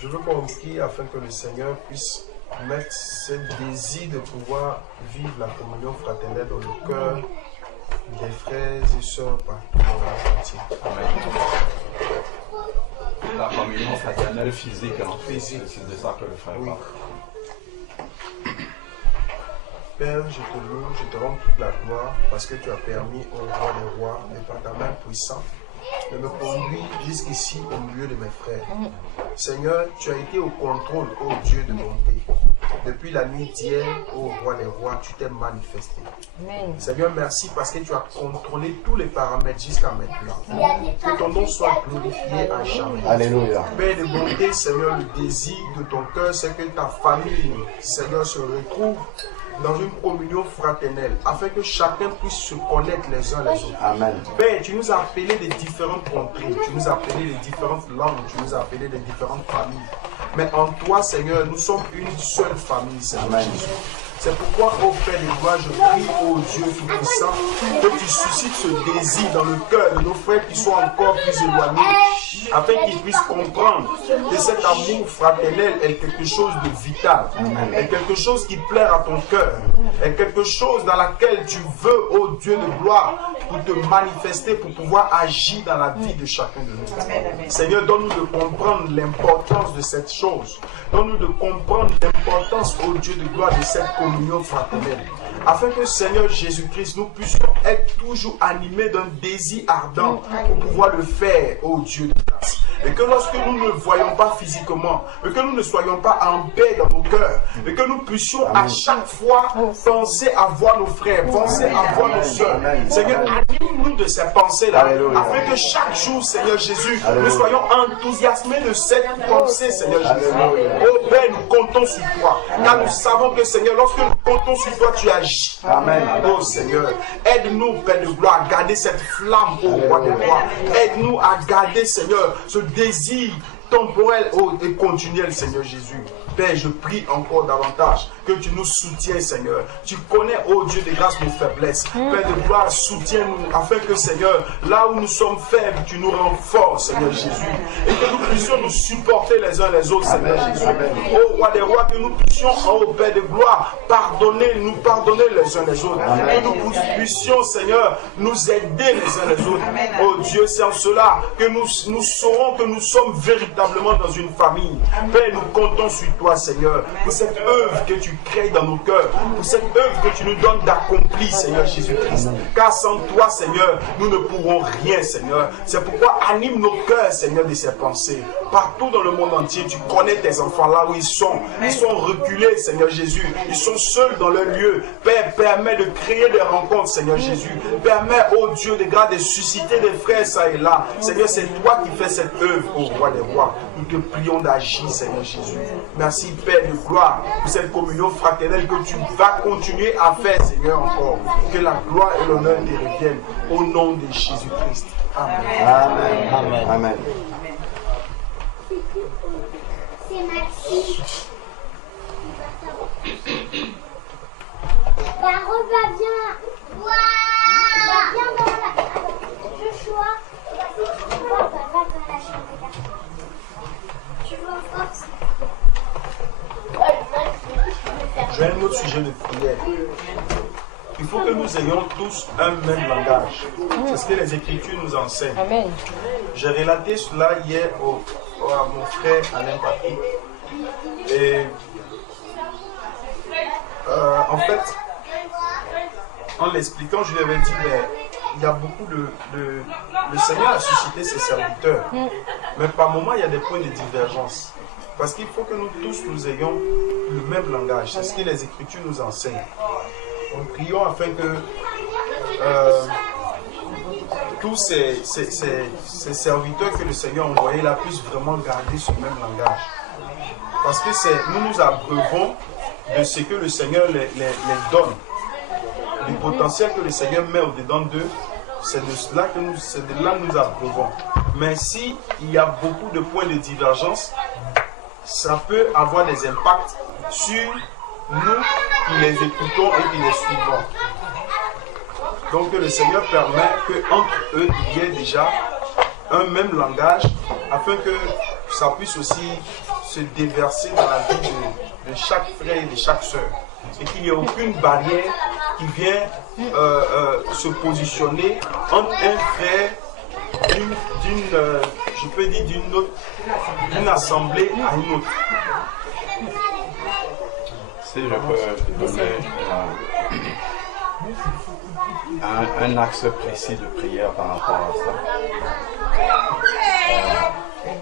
Je veux qu'on prie afin que le Seigneur puisse mettre ce désir de pouvoir vivre la communion fraternelle dans le cœur des frères et sœurs partout dans le entier. Amen. La communion fraternelle physique, hein? Physique. C'est de ça que le frère parle. Père, je te loue, je te rends toute la gloire parce que tu as permis au roi des rois et par ta main puissante de me conduire jusqu'ici au milieu de mes frères. Seigneur, tu as été au contrôle, ô Dieu de bonté. Depuis la nuit d'hier, ô roi des rois, tu t'es manifesté. Amen. Seigneur, merci parce que tu as contrôlé tous les paramètres jusqu'à maintenant. Que ton nom soit glorifié à jamais. Alléluia. Père de bonté, Seigneur, le désir de ton cœur, c'est que ta famille, Seigneur, se retrouve dans une communion fraternelle, afin que chacun puisse se connaître les uns les autres. Amen. Père, tu nous as appelés des différentes contrées, tu nous as appelés des différentes langues, tu nous as appelés des différentes familles. Mais en toi, Seigneur, nous sommes une seule famille, Seigneur. Amen. Jésus. C'est pourquoi, ô Père de gloire, je prie, ô Dieu Tout-Puissant, que tu suscites ce désir dans le cœur de nos frères qui sont encore plus éloignés, afin qu'ils puissent comprendre que cet amour fraternel est quelque chose de vital, est quelque chose qui plaît à ton cœur, est quelque chose dans laquelle tu veux, ô Dieu de gloire, pour te manifester, pour pouvoir agir dans la vie de chacun de nous. Seigneur, donne-nous de comprendre l'importance de cette chose. Donne-nous de comprendre l'importance, ô Dieu de gloire, de cette communion fraternelle. Afin que, Seigneur Jésus-Christ, nous puissions être toujours animés d'un désir ardent pour pouvoir le faire, ô Dieu de grâce. Et que lorsque nous ne voyons pas physiquement, et que nous ne soyons pas en paix dans nos cœurs, et que nous puissions à chaque fois penser à voir nos frères, penser à voir nos soeurs. Seigneur, anime-nous de ces pensées-là, afin que chaque jour, Seigneur Jésus, nous soyons enthousiasmés de cette pensée, Seigneur Jésus. Oh Père, nous comptons sur toi, car nous savons que, Seigneur, lorsque nous comptons sur toi, tu agis. Amen. Oh Seigneur, aide-nous, Père de gloire, à garder cette flamme au roi des rois. Aide-nous à garder, Seigneur, ce désir temporel et continuel, Seigneur Jésus. Père, je prie encore davantage que tu nous soutiens, Seigneur. Tu connais, oh Dieu de grâce, nos faiblesses. Père de gloire, soutiens-nous afin que, Seigneur, là où nous sommes faibles, tu nous rends forts, Seigneur Jésus. Et que nous puissions nous supporter les uns les autres, Seigneur Jésus. Oh roi des rois, que nous puissions, oh Père de gloire, nous pardonner les uns les autres. Que nous puissions, Seigneur, nous aider les uns les autres. Oh Dieu, c'est en cela que nous saurons que nous sommes véritablement dans une famille. Père, nous comptons sur toi, Seigneur, pour cette œuvre que tu crées dans nos cœurs, pour cette œuvre que tu nous donnes d'accomplir, Seigneur Jésus-Christ. Car sans toi, Seigneur, nous ne pourrons rien, Seigneur. C'est pourquoi anime nos cœurs, Seigneur, de ces pensées. Partout dans le monde entier, tu connais tes enfants là où ils sont. Ils sont reculés, Seigneur Jésus. Ils sont seuls dans leur lieu. Père, permets de créer des rencontres, Seigneur Jésus. Permets, ô Dieu de grâce, de susciter des frères ça et là. Seigneur, c'est toi qui fais cette œuvre, ô roi des rois. Nous te prions d'agir, Seigneur Jésus. Merci, Père de gloire, pour cette communion fraternelle que tu vas continuer à faire, Seigneur, encore. Que la gloire et l'honneur te reviennent au nom de Jésus-Christ. Amen. Amen. Amen. Amen. C'est Maxime. Parole va bien. Va bien dans la... Joshua. Va dans la chambre. Tu veux en force? J'ai un autre sujet de prière. Il faut que nous ayons tous un même langage. C'est ce que les Écritures nous enseignent. Amen. J'ai relaté cela hier à mon frère Alain Patrick. Et en fait, en l'expliquant, je lui avais dit, mais il y a beaucoup le Seigneur a suscité ses serviteurs. Mais par moments, il y a des points de divergence. Parce qu'il faut que nous tous, nous ayons le même langage. C'est ce que les Écritures nous enseignent. Nous prions afin que tous ces serviteurs que le Seigneur a envoyés là puissent vraiment garder ce même langage. Parce que nous nous abreuvons de ce que le Seigneur les donne. Le potentiel que le Seigneur met au-dedans d'eux, c'est de là que nous abreuvons. Mais s'il y a beaucoup de points de divergence, ça peut avoir des impacts sur nous qui les écoutons et qui les suivons. Donc que le Seigneur permet qu'entre eux, il y ait déjà un même langage afin que ça puisse aussi se déverser dans la vie de chaque frère et de chaque sœur. Et qu'il n'y ait aucune barrière qui vient se positionner entre un frère je peux dire d'une assemblée à une autre. Si je peux donner un axe précis de prière par rapport à ça.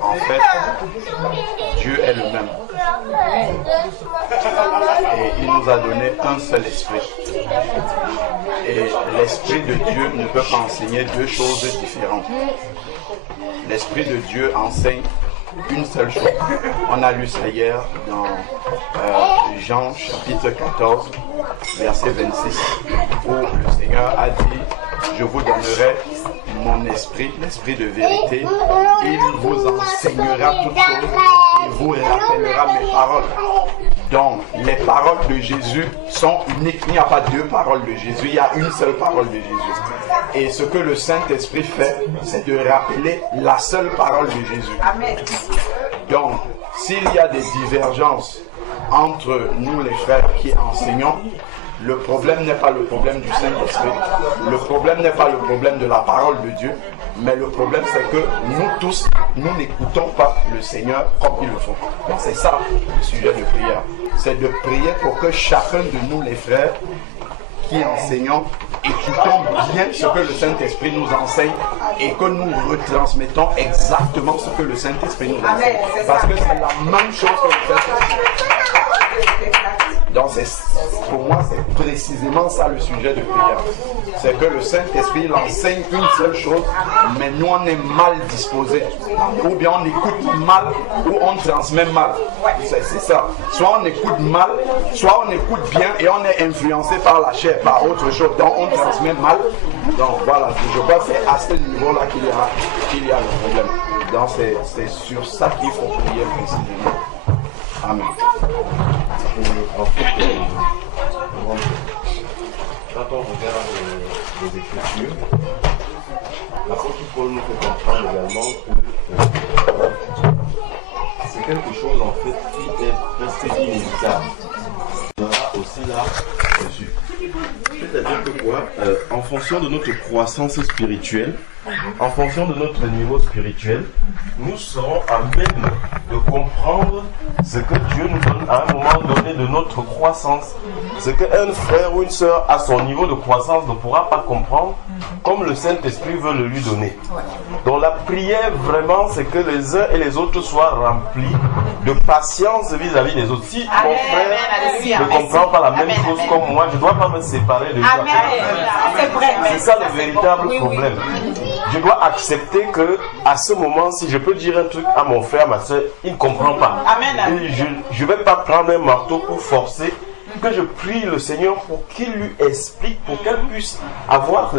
En fait, Dieu est le même. Et il nous a donné un seul esprit. Et l'esprit de Dieu ne peut pas enseigner deux choses différentes. L'esprit de Dieu enseigne une seule chose. On a lu ça hier dans Jean chapitre 14, verset 26, où le Seigneur a dit: je vous donnerai mon esprit, l'esprit de vérité. Il vous enseignera toutes choses et vous rappellera mes paroles. Donc, les paroles de Jésus sont uniques. Il n'y a pas deux paroles de Jésus, il y a une seule parole de Jésus. Et ce que le Saint-Esprit fait, c'est de rappeler la seule parole de Jésus. Amen. Donc, s'il y a des divergences entre nous les frères qui enseignons, le problème n'est pas le problème du Saint-Esprit, le problème n'est pas le problème de la parole de Dieu, mais le problème c'est que nous tous, nous n'écoutons pas le Seigneur comme il le faut. Donc c'est ça le sujet de prière. C'est de prier pour que chacun de nous les frères qui enseignons, écoutons bien ce que le Saint-Esprit nous enseigne et que nous retransmettons exactement ce que le Saint-Esprit nous enseigne. Parce que c'est la même chose que le Saint-Esprit. Donc pour moi c'est précisément ça le sujet de prière. C'est que le Saint-Esprit il enseigne une seule chose, mais nous on est mal disposés. Ou bien on écoute mal, ou on transmet mal. C'est ça. Soit on écoute mal, soit on écoute bien et on est influencé par la chair, par autre chose. Donc on transmet mal. Donc voilà, je crois que c'est à ce niveau-là qu'il y a le problème. Donc c'est sur ça qu'il faut prier précisément. Amen. En fait, quand on regarde les Écritures, l'apôtre Paul nous fait comprendre également que c'est quelque chose en fait qui est presque inévitable. On aura aussi là dessus. C'est-à-dire que quoi, en fonction de notre croissance spirituelle, en fonction de notre niveau spirituel, nous serons à même de comprendre ce que Dieu nous donne à un moment donné de notre croissance. Ce qu'un frère ou une sœur à son niveau de croissance ne pourra pas comprendre, comme le Saint-Esprit veut le lui donner. Donc la prière vraiment, c'est que les uns et les autres soient remplis de patience vis-à-vis des autres. Si mon frère ne comprend pas la même chose comme moi, je ne dois pas me séparer de lui. C'est ça le véritable problème. Je dois accepter que à ce moment, si je peux dire un truc à mon frère, ma soeur, il ne comprend pas. Et je ne vais pas prendre un marteau pour forcer, que je prie le Seigneur pour qu'il lui explique, pour qu'elle puisse avoir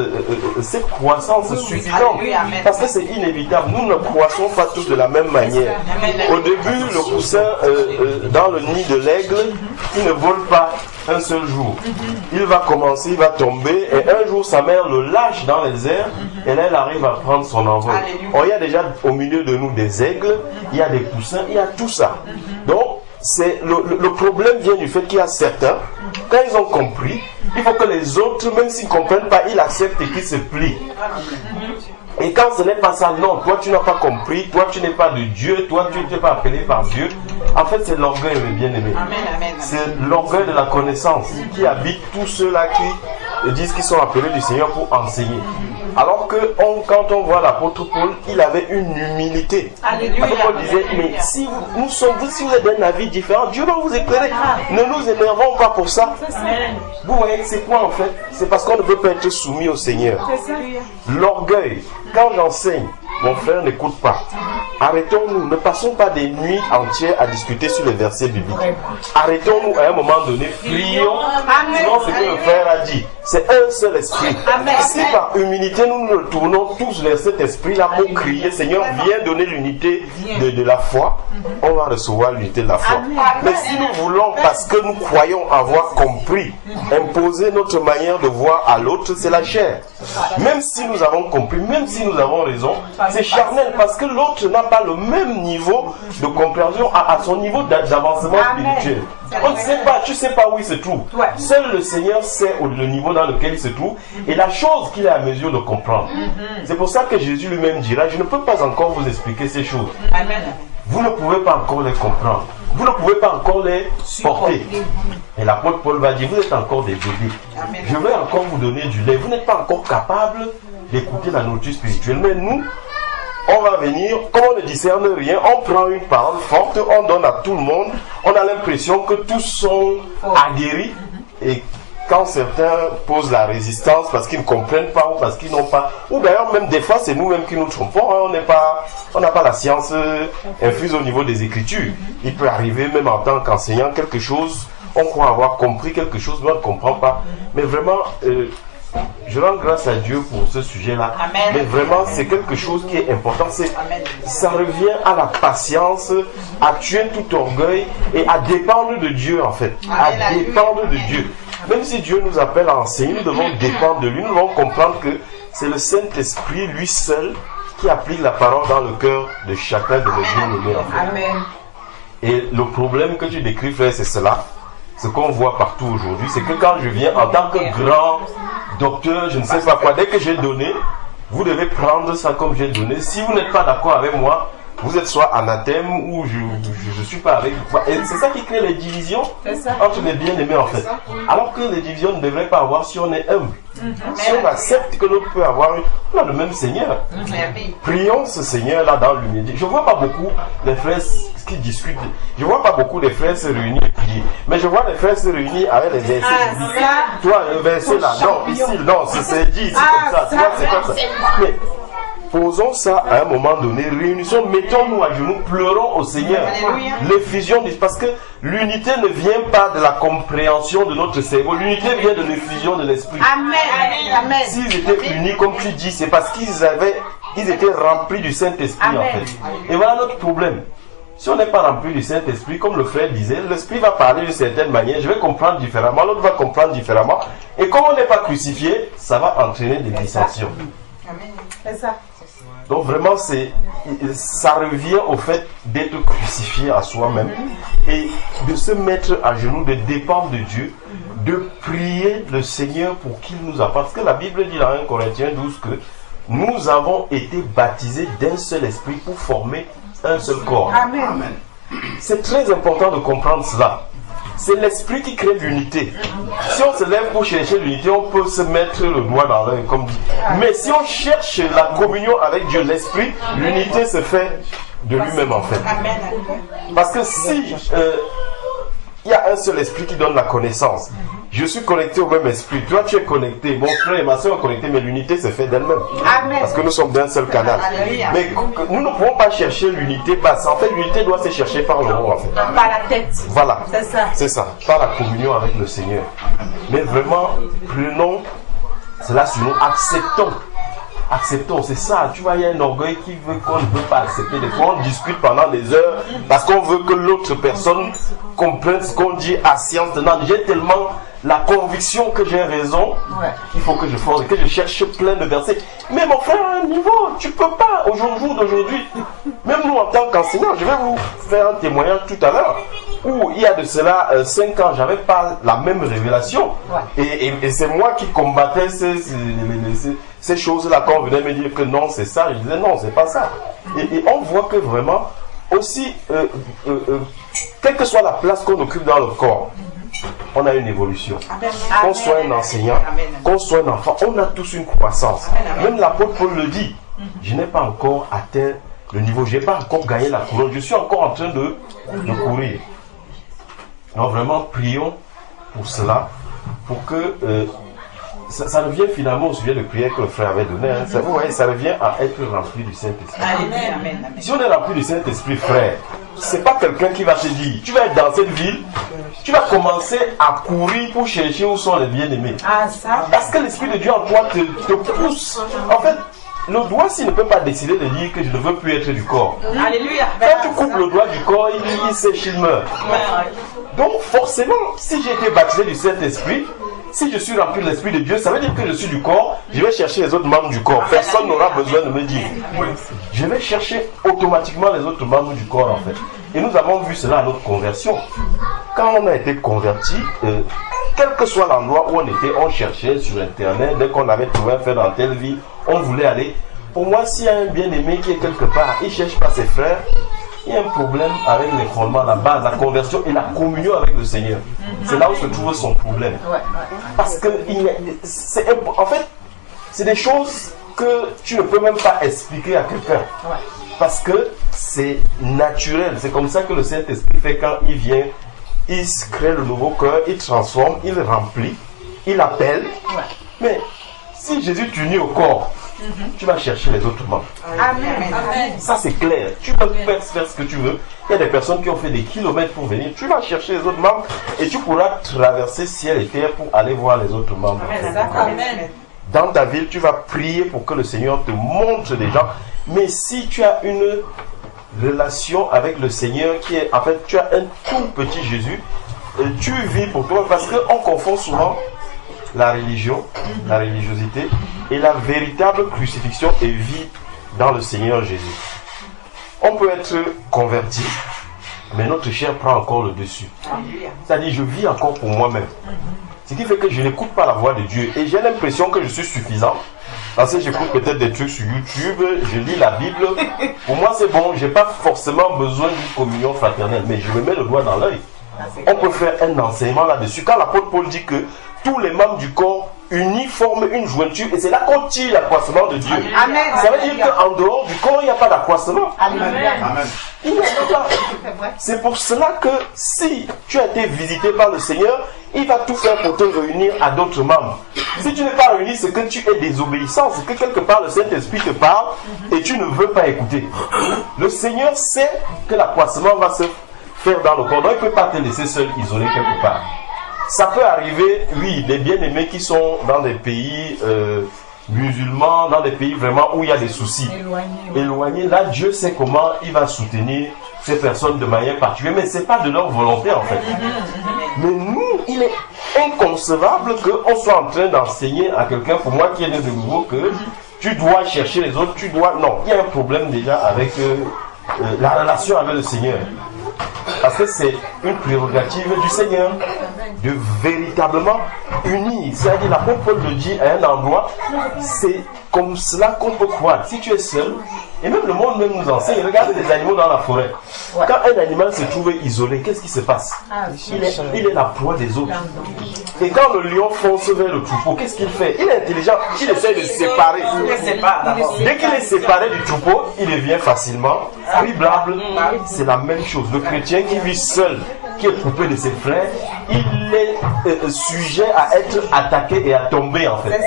cette croissance suffisante. Parce que c'est inévitable. Nous ne croissons pas tous de la même manière. Au début, le poussin dans le nid de l'aigle, il ne vole pas un seul jour. Il va commencer, il va tomber, et un jour sa mère le lâche dans les airs, et là elle arrive à prendre son envol. Or, il y a déjà au milieu de nous des aigles, il y a des poussins, il y a tout ça. Donc, le problème vient du fait qu'il y a certains, quand ils ont compris, il faut que les autres, même s'ils ne comprennent pas, ils acceptent et qu'ils se plient. Et quand ce n'est pas ça, non, toi tu n'as pas compris, toi tu n'es pas de Dieu, toi tu n'es pas appelé par Dieu. En fait, c'est l'orgueil, mes bien-aimés. C'est l'orgueil de la connaissance qui habite tous ceux-là qui disent qu'ils sont appelés du Seigneur pour enseigner. Alors que quand on voit l'apôtre Paul, il avait une humilité. L'apôtre Paul disait, mais si vous êtes d'un avis différent, Dieu va vous éclairer. Ne nous énervons pas pour ça. Vous voyez, c'est quoi en fait? C'est parce qu'on ne veut pas être soumis au Seigneur. L'orgueil. Quand j'enseigne, mon frère n'écoute pas. Arrêtons-nous, ne passons pas des nuits entières à discuter sur les versets bibliques. Arrêtons-nous à un moment donné, prions selon ce que le frère a dit. C'est un seul esprit. Si par humilité nous nous retournons tous vers cet esprit-là pour crier, Seigneur, viens donner l'unité de la foi, on va recevoir l'unité de la foi. Mais si nous voulons, parce que nous croyons avoir compris, imposer notre manière de voir à l'autre, c'est la chair. Même si nous avons compris, même si nous avons raison, C'est charnel parce que l'autre n'a pas le même niveau de compréhension à son niveau d'avancement spirituel. On ne sait pas, tu ne sais pas où il se trouve. Seul le Seigneur sait le niveau dans lequel il se trouve et la chose qu'il est à mesure de comprendre. C'est pour ça que Jésus lui-même dira, je ne peux pas encore vous expliquer ces choses. Vous ne pouvez pas encore les comprendre. Vous ne pouvez pas encore les porter. Et l'apôtre Paul va dire, vous êtes encore des bébés. Je vais encore vous donner du lait. Vous n'êtes pas encore capable d'écouter la nourriture spirituelle. Mais nous, on va venir, comme on ne discerne rien, on prend une parole forte, on donne à tout le monde. On a l'impression que tous sont aguerris. Et quand certains posent la résistance parce qu'ils ne comprennent pas ou parce qu'ils n'ont pas, ou d'ailleurs même des fois c'est nous-mêmes qui nous trompons, hein, on n'a pas la science infuse au niveau des Écritures. Il peut arriver même en tant qu'enseignant quelque chose, on croit avoir compris quelque chose, mais on ne comprend pas. Mais vraiment, je rends grâce à Dieu pour ce sujet-là. Mais vraiment, c'est quelque chose qui est important. Ça revient à la patience, à tuer tout orgueil et à dépendre de Dieu en fait. À dépendre de Dieu. Même si Dieu nous appelle à enseigner, nous devons dépendre de lui. Nous devons comprendre que c'est le Saint-Esprit, lui seul, qui applique la parole dans le cœur de chacun de nos bien-aimés. En fait. Et le problème que tu décris, frère, c'est cela. Ce qu'on voit partout aujourd'hui, c'est que quand je viens en tant que grand docteur, je ne sais pas quoi, dès que j'ai donné, vous devez prendre ça comme j'ai donné. Si vous n'êtes pas d'accord avec moi, vous êtes soit anathème ou je ne suis pas avec vous. Et c'est ça qui crée les divisions entre les bien-aimés en fait. Alors que les divisions ne devraient pas avoir si on est humble. Si on accepte que l'autre peut avoir, on a le même Seigneur. Prions ce Seigneur-là dans l'unité. Je ne vois pas beaucoup les frères qui discutent. Je ne vois pas beaucoup de frères se réunir et prier. Mais je vois les frères se réunir avec les versets. Toi, le verset là, non, ici, non, c'est dit, c'est comme ça. Toi, c'est comme ça. Mais posons ça à un moment donné, réunissons, mettons-nous à genoux, pleurons au Seigneur. L'effusion, parce que l'unité ne vient pas de la compréhension de notre cerveau, l'unité vient de l'effusion de l'esprit. Amen. S'ils étaient unis, comme tu dis, c'est parce qu'ils étaient remplis du Saint-Esprit en fait. Et voilà notre problème. Si on n'est pas rempli du Saint-Esprit, comme le frère disait, l'Esprit va parler d'une certaine manière, je vais comprendre différemment, l'autre va comprendre différemment. Et comme on n'est pas crucifié, ça va entraîner des dissensions. C'est ça. Donc vraiment, ça revient au fait d'être crucifié à soi-même et de se mettre à genoux, de dépendre de Dieu, de prier le Seigneur pour qu'il nous apporte. Parce que la Bible dit dans 1 Corinthiens 12 que nous avons été baptisés d'un seul esprit pour former un seul corps. Amen. C'est très important de comprendre cela. C'est l'esprit qui crée l'unité. Si on se lève pour chercher l'unité, on peut se mettre le doigt dans l'œil, comme dit. Mais si on cherche la communion avec Dieu, l'esprit, l'unité se fait de lui-même en fait. Parce que si il y a un seul esprit qui donne la connaissance, je suis connecté au même esprit, toi tu es connecté, mon frère et ma soeur sont connectés, mais l'unité se fait d'elle-même. Parce que nous sommes d'un seul canal. Mais nous ne pouvons pas chercher l'unité parce qu'en fait l'unité doit se chercher par le haut en fait. Par la tête. Voilà. C'est ça. Par la communion avec le Seigneur. Mais vraiment, prenons cela sur nous, acceptons, c'est ça. Tu vois, il y a un orgueil qui veut qu'on ne veut pas accepter. Des fois, on discute pendant des heures parce qu'on veut que l'autre personne comprenne ce qu'on dit à science tenante. J'ai tellement la conviction que j'ai raison qu'il faut que je force, que je cherche plein de versets. Mais mon frère, à un niveau, tu ne peux pas, au jour d'aujourd'hui. Même nous, en tant qu'enseignants, je vais vous faire un témoignage tout à l'heure, où il y a de cela 5 ans, je n'avais pas la même révélation. Et c'est moi qui combattais ces choses-là, quand on venait me dire que non, c'est ça, je disais non, c'est pas ça. Et on voit que vraiment, aussi, quelle que soit la place qu'on occupe dans le corps, on a une évolution. Qu'on soit un enseignant, qu'on soit un enfant, on a tous une croissance. Même l'apôtre Paul le dit, je n'ai pas encore atteint le niveau, je n'ai pas encore gagné la couronne, je suis encore en train de courir. Donc vraiment, prions pour cela, pour que ça revient finalement au sujet de prière que le frère avait donné. Hein. Vous voyez, ça revient à être rempli du Saint-Esprit. Si on est rempli du Saint-Esprit, frère, c'est pas quelqu'un qui va te dire, tu vas être dans cette ville, tu vas commencer à courir pour chercher où sont les bien-aimés. Parce que l'Esprit de Dieu en toi te pousse. En fait, le doigt, s'il ne peut pas décider de dire que je ne veux plus être du corps. Alléluia. Quand tu coupes le doigt du corps, il sèche, il meurt. Donc forcément, si j'ai été baptisé du Saint-Esprit, si je suis rempli de l'Esprit de Dieu, ça veut dire que je suis du corps, je vais chercher les autres membres du corps. Personne n'aura besoin de me dire. Je vais chercher automatiquement les autres membres du corps en fait. Et nous avons vu cela à notre conversion. Quand on a été converti, quel que soit l'endroit où on était, on cherchait sur Internet, dès qu'on avait trouvé un frère dans telle vie, on voulait aller. Pour moi, s'il y a un bien-aimé qui est quelque part, il ne cherche pas ses frères, il y a un problème avec les fondements, la base, la conversion et la communion avec le Seigneur. C'est là où se trouve son problème. Parce que, en fait, c'est des choses que tu ne peux même pas expliquer à quelqu'un. Parce que c'est naturel. C'est comme ça que le Saint-Esprit fait quand il vient, il crée le nouveau cœur, il transforme, il remplit, il appelle. Mais si Jésus t'unit au corps, tu vas chercher les autres membres. Amen. Ça c'est clair. Tu peux faire ce que tu veux. Il y a des personnes qui ont fait des kilomètres pour venir. Tu vas chercher les autres membres et tu pourras traverser ciel et terre pour aller voir les autres membres. Amen. Dans ta ville, tu vas prier pour que le Seigneur te montre des gens. Mais si tu as une relation avec le Seigneur qui est, en fait, tu as un tout petit Jésus, tu vis pour toi parce qu'on confond souvent la religion, la religiosité et la véritable crucifixion et vie dans le Seigneur Jésus. On peut être converti, mais notre chair prend encore le dessus. C'est-à-dire, je vis encore pour moi-même. Ce qui fait que je n'écoute pas la voix de Dieu. Et j'ai l'impression que je suis suffisant. Parce que j'écoute peut-être des trucs sur YouTube, je lis la Bible. Pour moi, c'est bon, je n'ai pas forcément besoin d'une communion fraternelle. Mais je me mets le doigt dans l'œil. On peut faire un enseignement là-dessus. Quand l'apôtre Paul dit que tous les membres du corps unis forment une jointure, et c'est là qu'on tire l'accroissement de Dieu. Amen. Ça veut dire qu'en dehors du corps, il n'y a pas d'accroissement. Amen. Il n'y a pas. C'est pour cela que si tu as été visité par le Seigneur, il va tout faire pour te réunir à d'autres membres. Si tu n'es pas réuni, c'est que tu es désobéissant, c'est que quelque part le Saint-Esprit te parle et tu ne veux pas écouter. Le Seigneur sait que l'accroissement va se faire dans le corps, donc il ne peut pas te laisser seul, isolé quelque part. Ça peut arriver, oui, des bien-aimés qui sont dans des pays musulmans, dans des pays vraiment où il y a des soucis. Éloignés. Là, Dieu sait comment il va soutenir ces personnes de manière particulière, mais ce n'est pas de leur volonté en fait. Mais nous, il est inconcevable qu'on soit en train d'enseigner à quelqu'un, pour moi qui est né de nouveau, que tu dois chercher les autres, tu dois... Non, il y a un problème déjà avec la relation avec le Seigneur. Parce que c'est une prérogative du Seigneur de véritablement unir. C'est-à-dire, l'apôtre Paul le dit à un endroit, c'est comme cela qu'on peut croire. Si tu es seul, et même le monde même nous enseigne, regardez les animaux dans la forêt. Quand un animal se trouve isolé, qu'est-ce qui se passe? Il est la proie des autres. Et quand le lion fonce vers le troupeau, qu'est-ce qu'il fait? Il est intelligent, il essaie de se séparer. Dès qu'il est séparé du troupeau, il devient facilement criblable. C'est la même chose. Le chrétien qui vit seul, qui est coupé de ses frères, il est sujet à être attaqué et à tomber en fait.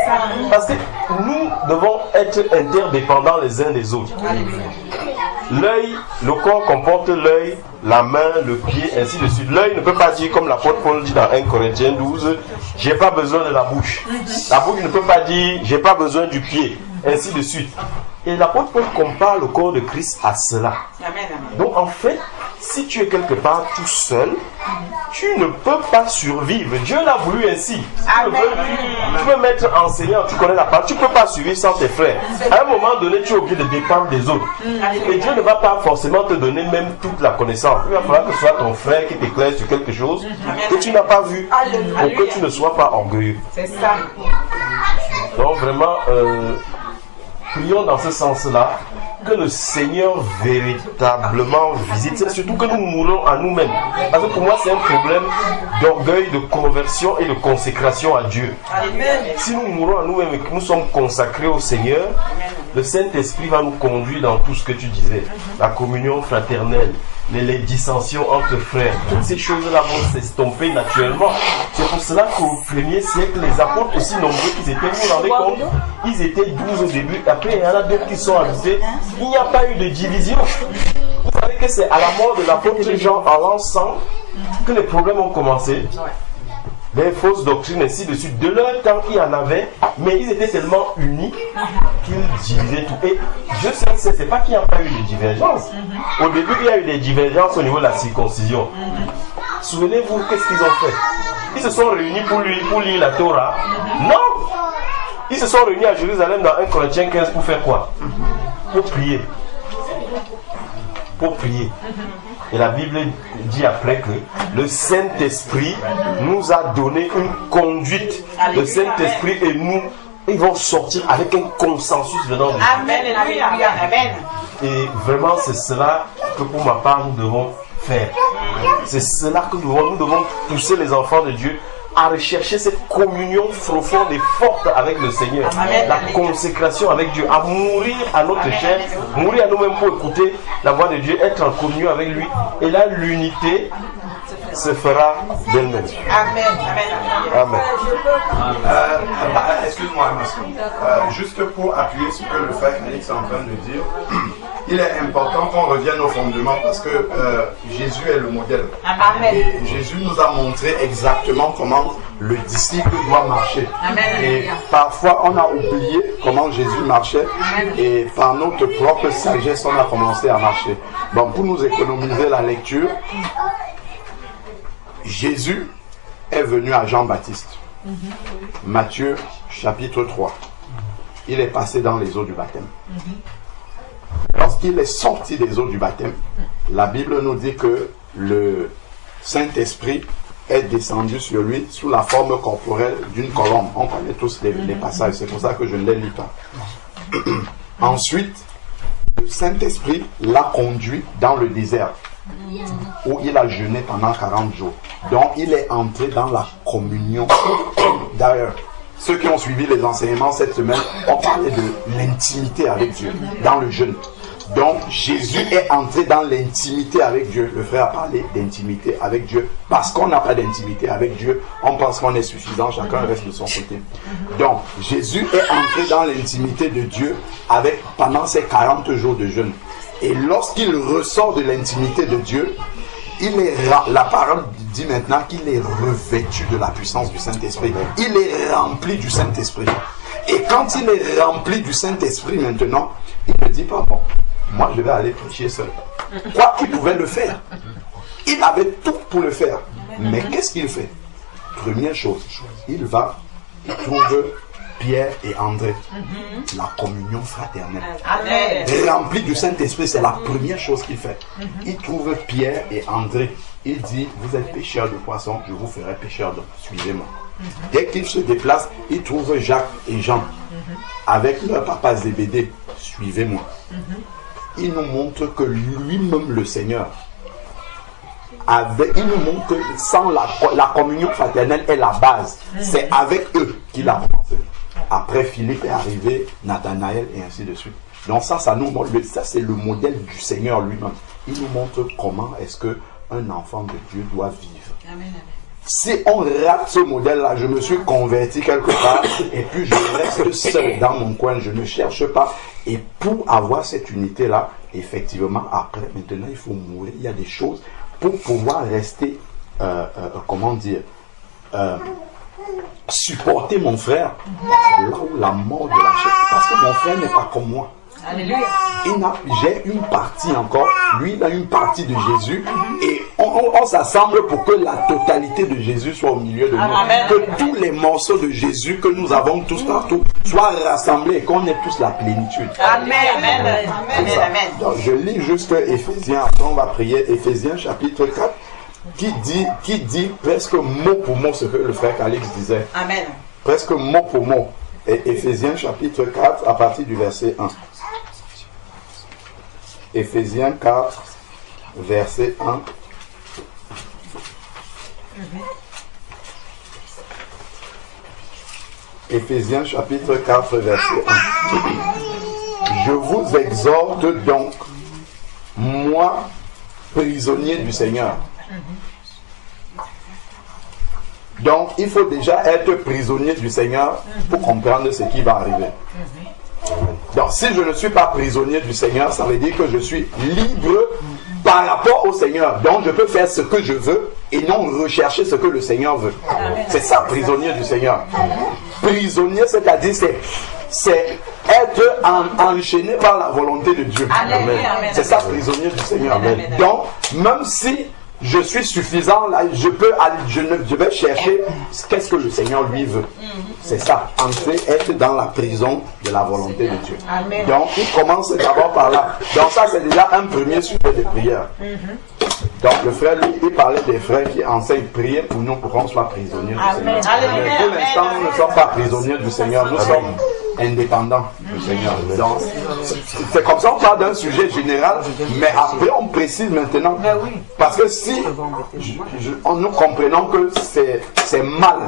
Parce que nous devons être interdépendants les uns des autres. L'œil, le corps comporte l'œil, la main, le pied, ainsi de suite. L'œil ne peut pas dire, comme l'apôtre Paul dit dans 1 Corinthiens 12, j'ai pas besoin de la bouche. La bouche ne peut pas dire, j'ai pas besoin du pied, ainsi de suite. Et l'apôtre Paul compare le corps de Christ à cela. Donc en fait, si tu es quelque part tout seul, tu ne peux pas survivre. Dieu l'a voulu ainsi. Tu peux m'être enseignant, tu connais la parole, tu ne peux pas survivre sans tes frères. À un moment donné, tu es obligé de dépendre des autres. Et Dieu ne va pas forcément te donner même toute la connaissance. Il va falloir que ce soit ton frère qui t'éclaire sur quelque chose que tu n'as pas vu, pour que tu ne sois pas orgueilleux. C'est ça. Donc vraiment, prions dans ce sens-là, que le Seigneur véritablement visite. C'est surtout que nous mourons à nous-mêmes. Parce que pour moi, c'est un problème d'orgueil, de conversion et de consécration à Dieu. Si nous mourons à nous-mêmes et que nous sommes consacrés au Seigneur, le Saint-Esprit va nous conduire dans tout ce que tu disais. La communion fraternelle, les dissensions entre frères, toutes ces choses-là vont s'estomper naturellement. C'est pour cela qu'au 1er siècle, les apôtres aussi nombreux qu'ils étaient, vous vous rendez compte, ils étaient 12 au début, après il y en a d'autres qui sont ajoutés. Il n'y a pas eu de division. Vous savez que c'est à la mort de l'apôtre Jean en l'ensemble que les problèmes ont commencé. Les fausses doctrines, ainsi de suite. De leur temps, il y en avait, mais ils étaient tellement unis qu'ils divisaient tout. Et je sais, c'est pas qu'il n'y a pas eu de divergence. Au début, il y a eu des divergences au niveau de la circoncision. Souvenez-vous, qu'est-ce qu'ils ont fait? ils se sont réunis pour lire la Torah. Non! Ils se sont réunis à Jérusalem dans 1 Corinthiens 15 pour faire quoi? Pour prier. Pour prier. Et la Bible dit après que le Saint-Esprit nous a donné une conduite. Le Saint-Esprit et nous, ils vont sortir avec un consensus dedans. Amen. Amen. Et vraiment, c'est cela que pour ma part, nous devons faire. C'est cela que nous devons pousser les enfants de Dieu à rechercher cette communion profonde et forte avec le Seigneur. Amen. La consécration avec Dieu, à mourir à notre chair, mourir à nous-mêmes pour écouter la voix de Dieu, être en communion avec lui. Et là, l'unité se fera d'elle-même. Amen. Amen. Excuse-moi, monsieur. Juste pour appuyer ce que le frère Alex est en train de dire, il est important qu'on revienne au fondement parce que Jésus est le modèle. Amen. Et Jésus nous a montré exactement comment le disciple doit marcher. Amen. Et parfois, on a oublié comment Jésus marchait. Et par notre propre sagesse, on a commencé à marcher. Bon, pour nous économiser la lecture, Jésus est venu à Jean-Baptiste. Matthieu chapitre 3. Il est passé dans les eaux du baptême. Lorsqu'il est sorti des eaux du baptême, la Bible nous dit que le Saint-Esprit est descendu sur lui sous la forme corporelle d'une colombe. On connaît tous les passages, c'est pour ça que je ne les lis pas. Ensuite, le Saint-Esprit l'a conduit dans le désert où il a jeûné pendant 40 jours. Donc il est entré dans la communion. D'ailleurs, ceux qui ont suivi les enseignements cette semaine ont parlé de l'intimité avec Dieu dans le jeûne. Donc Jésus est entré dans l'intimité avec Dieu. Le frère a parlé d'intimité avec Dieu. Parce qu'on n'a pas d'intimité avec Dieu, on pense qu'on est suffisant, chacun reste de son côté. Donc Jésus est entré dans l'intimité de Dieu pendant ces 40 jours de jeûne. Et lorsqu'il ressort de l'intimité de Dieu, la parole dit maintenant qu'il est revêtu de la puissance du Saint-Esprit. Il est rempli du Saint-Esprit. Et quand il est rempli du Saint-Esprit maintenant, il ne dit pas, bon, moi je vais aller prêcher seul. Quoi qu'il pouvait le faire. Il avait tout pour le faire. Mais qu'est-ce qu'il fait? Première chose, il trouve Pierre et André, la communion fraternelle. Amen. Rempli du Saint-Esprit, c'est la première chose qu'il fait. Il trouve Pierre et André. Il dit, vous êtes pêcheurs de poissons, je vous ferai pêcheurs d'hommes. Suivez-moi. Dès qu'il se déplace, il trouve Jacques et Jean avec leur papa Zébédée. Suivez-moi. Il nous montre que lui-même, le Seigneur, il nous montre que sans la communion fraternelle est la base. C'est avec eux qu'il a commencé. Après, Philippe est arrivé, Nathanaël et ainsi de suite. Donc ça c'est le modèle du Seigneur lui-même. Il nous montre comment est-ce qu'un enfant de Dieu doit vivre. Amen. Si on rate ce modèle-là, je me suis converti quelque part et puis je reste seul dans mon coin, je ne cherche pas. Et pour avoir cette unité-là, effectivement, après, maintenant, il faut mourir. Il y a des choses pour pouvoir rester, supporter mon frère. C'est là où la mort de la chair. Parce que mon frère n'est pas comme moi. Alléluia. J'ai une partie encore, lui il a une partie de Jésus et on s'assemble pour que la totalité de Jésus soit au milieu de nous. Amen. Que tous les morceaux de Jésus que nous avons tous partout soient rassemblés et qu'on ait tous la plénitude. Amen. Amen. Amen. Donc, je lis juste Éphésiens, après on va prier, Éphésiens chapitre 4 qui dit presque mot pour mot ce que le frère Calix disait. Amen. Presque mot pour mot. Et Éphésiens chapitre 4 à partir du verset 1. Éphésiens 4, verset 1. Éphésiens chapitre 4, verset 1. Je vous exhorte donc, moi, prisonnier du Seigneur. Donc, il faut déjà être prisonnier du Seigneur pour comprendre ce qui va arriver. Donc, si je ne suis pas prisonnier du Seigneur, ça veut dire que je suis libre par rapport au Seigneur. Donc, je peux faire ce que je veux et non rechercher ce que le Seigneur veut. C'est ça, prisonnier du Seigneur. Prisonnier, c'est-à-dire, c'est être enchaîné par la volonté de Dieu. Amen. C'est ça, prisonnier du Seigneur. Amen. Donc, même si je suis suffisant, là, je peux aller, je vais chercher qu'est-ce que le Seigneur lui veut. C'est ça, entrer, être dans la prison de la volonté de Dieu. Amen. Donc, il commence d'abord par là. Donc ça, c'est déjà un premier sujet de prière. Donc, le frère, lui, il parlait des frères qui enseignent prier pour nous, pour qu'on soit prisonniers du Seigneur. Alléluia. Mais pour l'instant, nous ne sommes pas prisonniers du Seigneur, nous sommes indépendants du Seigneur. Donc, c'est comme ça, on parle d'un sujet général, mais après, on précise maintenant. Parce que si nous comprenons que c'est mal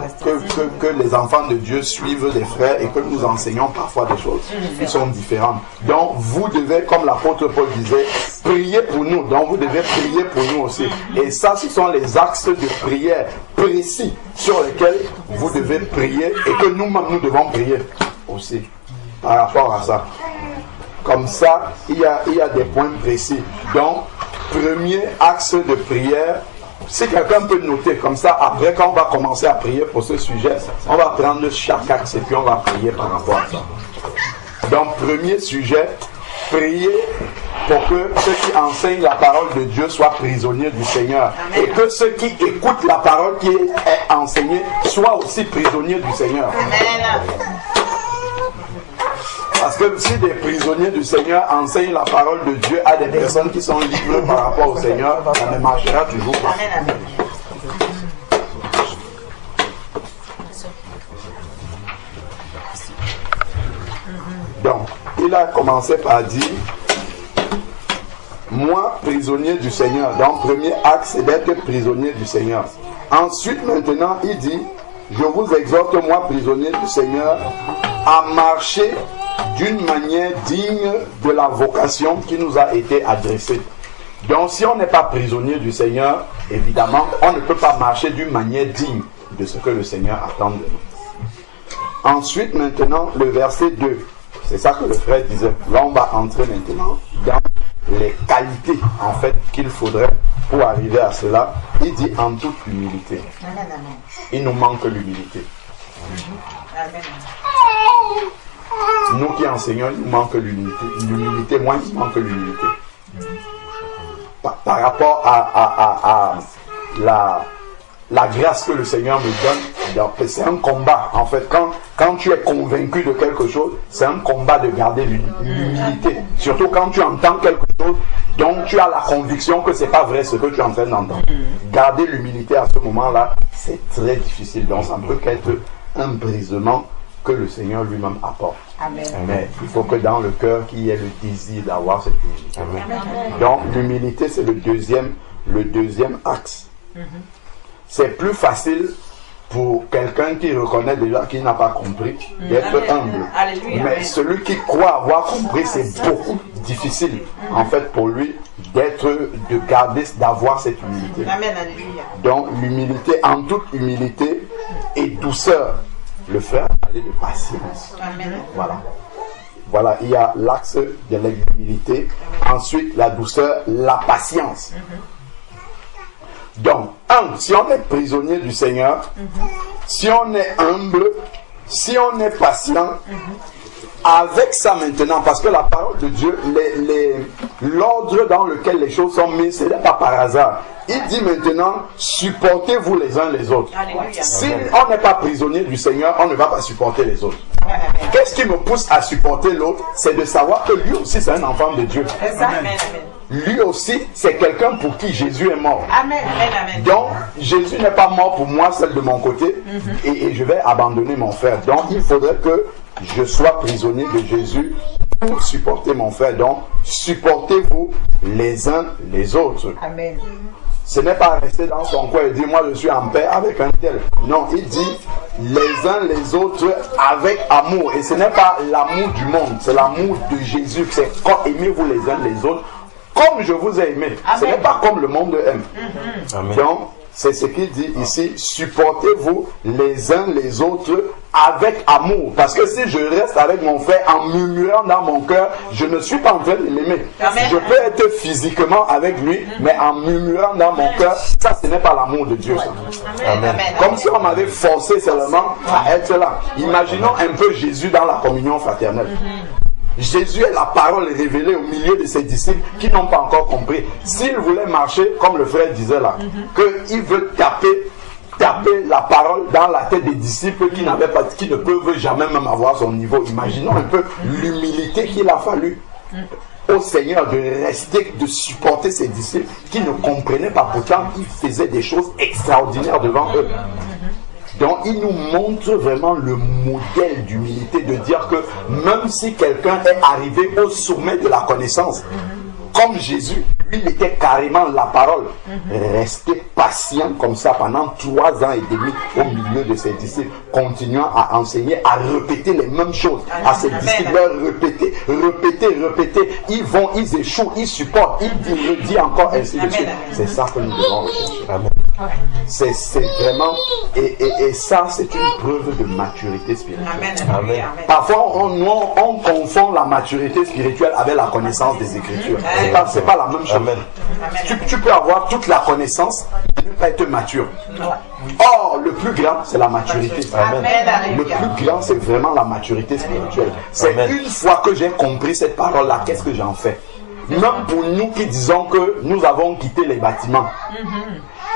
que les enfants de Dieu suivent des frères et que nous enseignons parfois des choses qui sont différentes. Donc, vous devez, comme l'apôtre Paul disait, prier pour nous. Donc, vous devez prier pour nous aussi. Et ça, ce sont les axes de prière précis sur lesquels vous devez prier et que nous-mêmes, nous devons prier aussi par rapport à ça. Comme ça, il y a des points précis. Donc, premier axe de prière, si quelqu'un peut noter, comme ça, après, quand on va commencer à prier pour ce sujet, on va prendre chaque axe et puis on va prier par rapport à ça. Donc, premier sujet, prier pour que ceux qui enseignent la parole de Dieu soient prisonniers du Seigneur. Et que ceux qui écoutent la parole qui est enseignée soient aussi prisonniers du Seigneur. Parce que si des prisonniers du Seigneur enseignent la parole de Dieu à des personnes qui sont libres par rapport au Seigneur, ça ne marchera toujours pas. Donc, il a commencé par dire, moi, prisonnier du Seigneur. Donc, premier axe, c'est d'être prisonnier du Seigneur. Ensuite, maintenant, il dit, je vous exhorte, moi, prisonnier du Seigneur, à marcher d'une manière digne de la vocation qui nous a été adressée. Donc, si on n'est pas prisonnier du Seigneur, évidemment, on ne peut pas marcher d'une manière digne de ce que le Seigneur attend de nous. Ensuite, maintenant, le verset 2. C'est ça que le frère disait. Là, on va entrer maintenant dans les qualités, en fait, qu'il faudrait pour arriver à cela. Il dit en toute humilité. Il nous manque l'humilité. Nous qui enseignons, il nous manque l'humilité. L'humilité, moi, il me manque l'humilité. Par rapport à la grâce que le Seigneur me donne, c'est un combat. En fait, quand tu es convaincu de quelque chose, c'est un combat de garder l'humilité. Surtout quand tu entends quelque chose dont tu as la conviction que ce n'est pas vrai ce que tu es en train d'entendre. Garder l'humilité à ce moment-là, c'est très difficile. Donc, ça ne peut qu'être un brisement que le Seigneur lui-même apporte. Amen. Mais il faut que dans le cœur, qu'il y ait le désir d'avoir cette humilité. Amen. Donc, l'humilité, c'est le deuxième axe. C'est plus facile pour quelqu'un qui reconnaît déjà qu'il n'a pas compris d'être humble. Mais celui qui croit avoir compris, c'est beaucoup difficile en fait pour lui d'avoir cette humilité. Donc l'humilité, en toute humilité et douceur, le frère a parlé de patience. Voilà, il y a l'axe de l'humilité, ensuite la douceur, la patience. Donc, si on est prisonnier du Seigneur, si on est humble, si on est patient, avec ça maintenant, parce que la parole de Dieu, l'ordre dans lequel les choses sont mises, ce n'est pas par hasard. Il dit maintenant, supportez-vous les uns les autres. Alléluia. Si on n'est pas prisonnier du Seigneur, on ne va pas supporter les autres. Qu'est-ce qui me pousse à supporter l'autre? C'est de savoir que lui aussi, c'est un enfant de Dieu. Amen. Lui aussi, c'est quelqu'un pour qui Jésus est mort. Amen. Donc, Jésus n'est pas mort pour moi, seul de mon côté, et je vais abandonner mon frère. Donc, il faudrait que je sois prisonnier de Jésus pour supporter mon frère. Donc, supportez-vous les uns les autres. Amen. Ce n'est pas rester dans son coin et dire moi je suis en paix avec un tel. Non, il dit les uns les autres avec amour. Et ce n'est pas l'amour du monde, c'est l'amour de Jésus. C'est quand aimez-vous les uns les autres comme je vous ai aimé. Amen. Ce n'est pas comme le monde aime. Amen. Donc, c'est ce qu'il dit ici, supportez-vous les uns les autres avec amour. Parce que si je reste avec mon frère en murmurant dans mon cœur, je ne suis pas en train de l'aimer. Je peux être physiquement avec lui, mais en murmurant dans mon cœur, ça ce n'est pas l'amour de Dieu. Amen. Comme si on m'avait forcé seulement à être là. Imaginons un peu Jésus dans la communion fraternelle. Jésus est la parole révélée au milieu de ses disciples qui n'ont pas encore compris. S'il voulait marcher, comme le frère disait là, qu'il veut taper la parole dans la tête des disciples qui ne peuvent jamais même avoir son niveau. Imaginons un peu l'humilité qu'il a fallu au Seigneur de rester, de supporter ses disciples qui ne comprenaient pas, pourtant il faisait des choses extraordinaires devant eux. Donc il nous montre vraiment le modèle d'humilité, de dire que même si quelqu'un est arrivé au sommet de la connaissance, comme Jésus, lui il était carrément la parole, rester patient comme ça pendant 3 ans et demi au milieu de ses disciples, continuant à enseigner, à répéter les mêmes choses à ses disciples, leur répéter, ils vont, ils échouent, ils supportent, ils redisent encore ainsi de suite. C'est ça que nous devons rechercher. Amen. C'est vraiment, et ça c'est une preuve de maturité spirituelle. Amen. Parfois on confond la maturité spirituelle avec la connaissance des Écritures. C'est pas la même chose. Tu peux avoir toute la connaissance et ne pas être mature. Or, le plus grand, c'est la maturité. Le plus grand, c'est vraiment la maturité spirituelle. C'est une fois que j'ai compris cette parole-là, qu'est-ce que j'en fais? Même pour nous qui disons que nous avons quitté les bâtiments.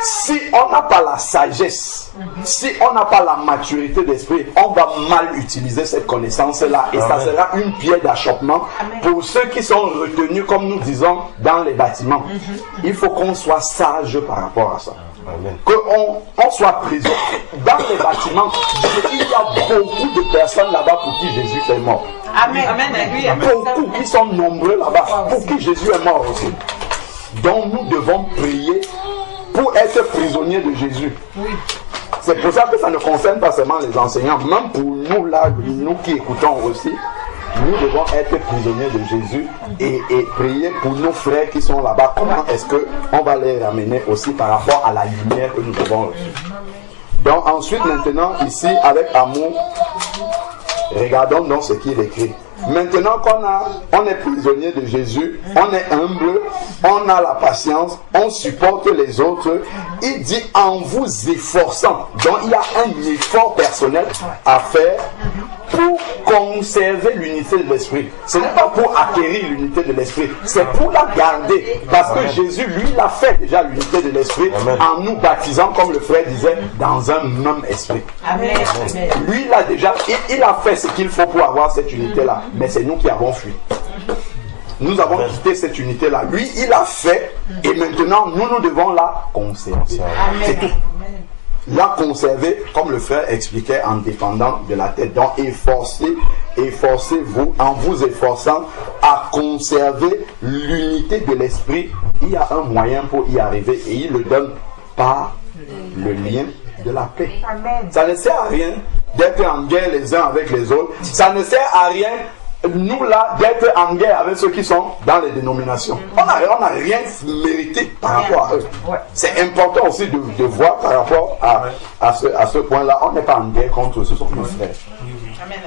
Si on n'a pas la sagesse, si on n'a pas la maturité d'esprit, on va mal utiliser cette connaissance-là et ça sera une pierre d'achoppement pour ceux qui sont retenus, comme nous disons, dans les bâtiments. Il faut qu'on soit sage par rapport à ça. Qu'on soit présent. Dans les bâtiments, il y a beaucoup de personnes là-bas pour qui Jésus est mort. Beaucoup qui sont nombreux là-bas pour qui Jésus est mort aussi. Donc nous devons prier pour être prisonniers de Jésus. C'est pour ça que ça ne concerne pas seulement les enseignants, même pour nous là, nous qui écoutons aussi, nous devons être prisonniers de Jésus et prier pour nos frères qui sont là-bas. Comment est-ce qu'on va les ramener aussi par rapport à la lumière que nous devons reçu. Donc ensuite, maintenant, ici, avec amour, regardons donc ce qu'il écrit. Maintenant qu'on est prisonnier de Jésus, on est humble, on a la patience, on supporte les autres. Il dit en vous efforçant. Donc il y a un effort personnel à faire pour conserver l'unité de l'esprit. Ce n'est pas pour acquérir l'unité de l'esprit, c'est pour la garder. Parce que Jésus, lui, il a fait déjà l'unité de l'esprit en nous baptisant, comme le frère disait, dans un même esprit. Amen. Lui, il a déjà, il a fait ce qu'il faut pour avoir cette unité-là. Mais c'est nous qui avons fui. Nous avons quitté cette unité-là. Lui, il a fait et maintenant, nous devons la conserver. C'est tout. La conserver, comme le frère expliquait, en dépendant de la tête. Donc, efforcez-vous, en vous efforçant à conserver l'unité de l'esprit. Il y a un moyen pour y arriver et il le donne par le lien de la paix. Ça ne sert à rien d'être en guerre les uns avec les autres. Ça ne sert à rien, nous là, d'être en guerre avec ceux qui sont dans les dénominations. On n'a rien mérité par rapport à eux. C'est important aussi de voir par rapport à ce point-là. On n'est pas en guerre contre eux, ce sont nos frères.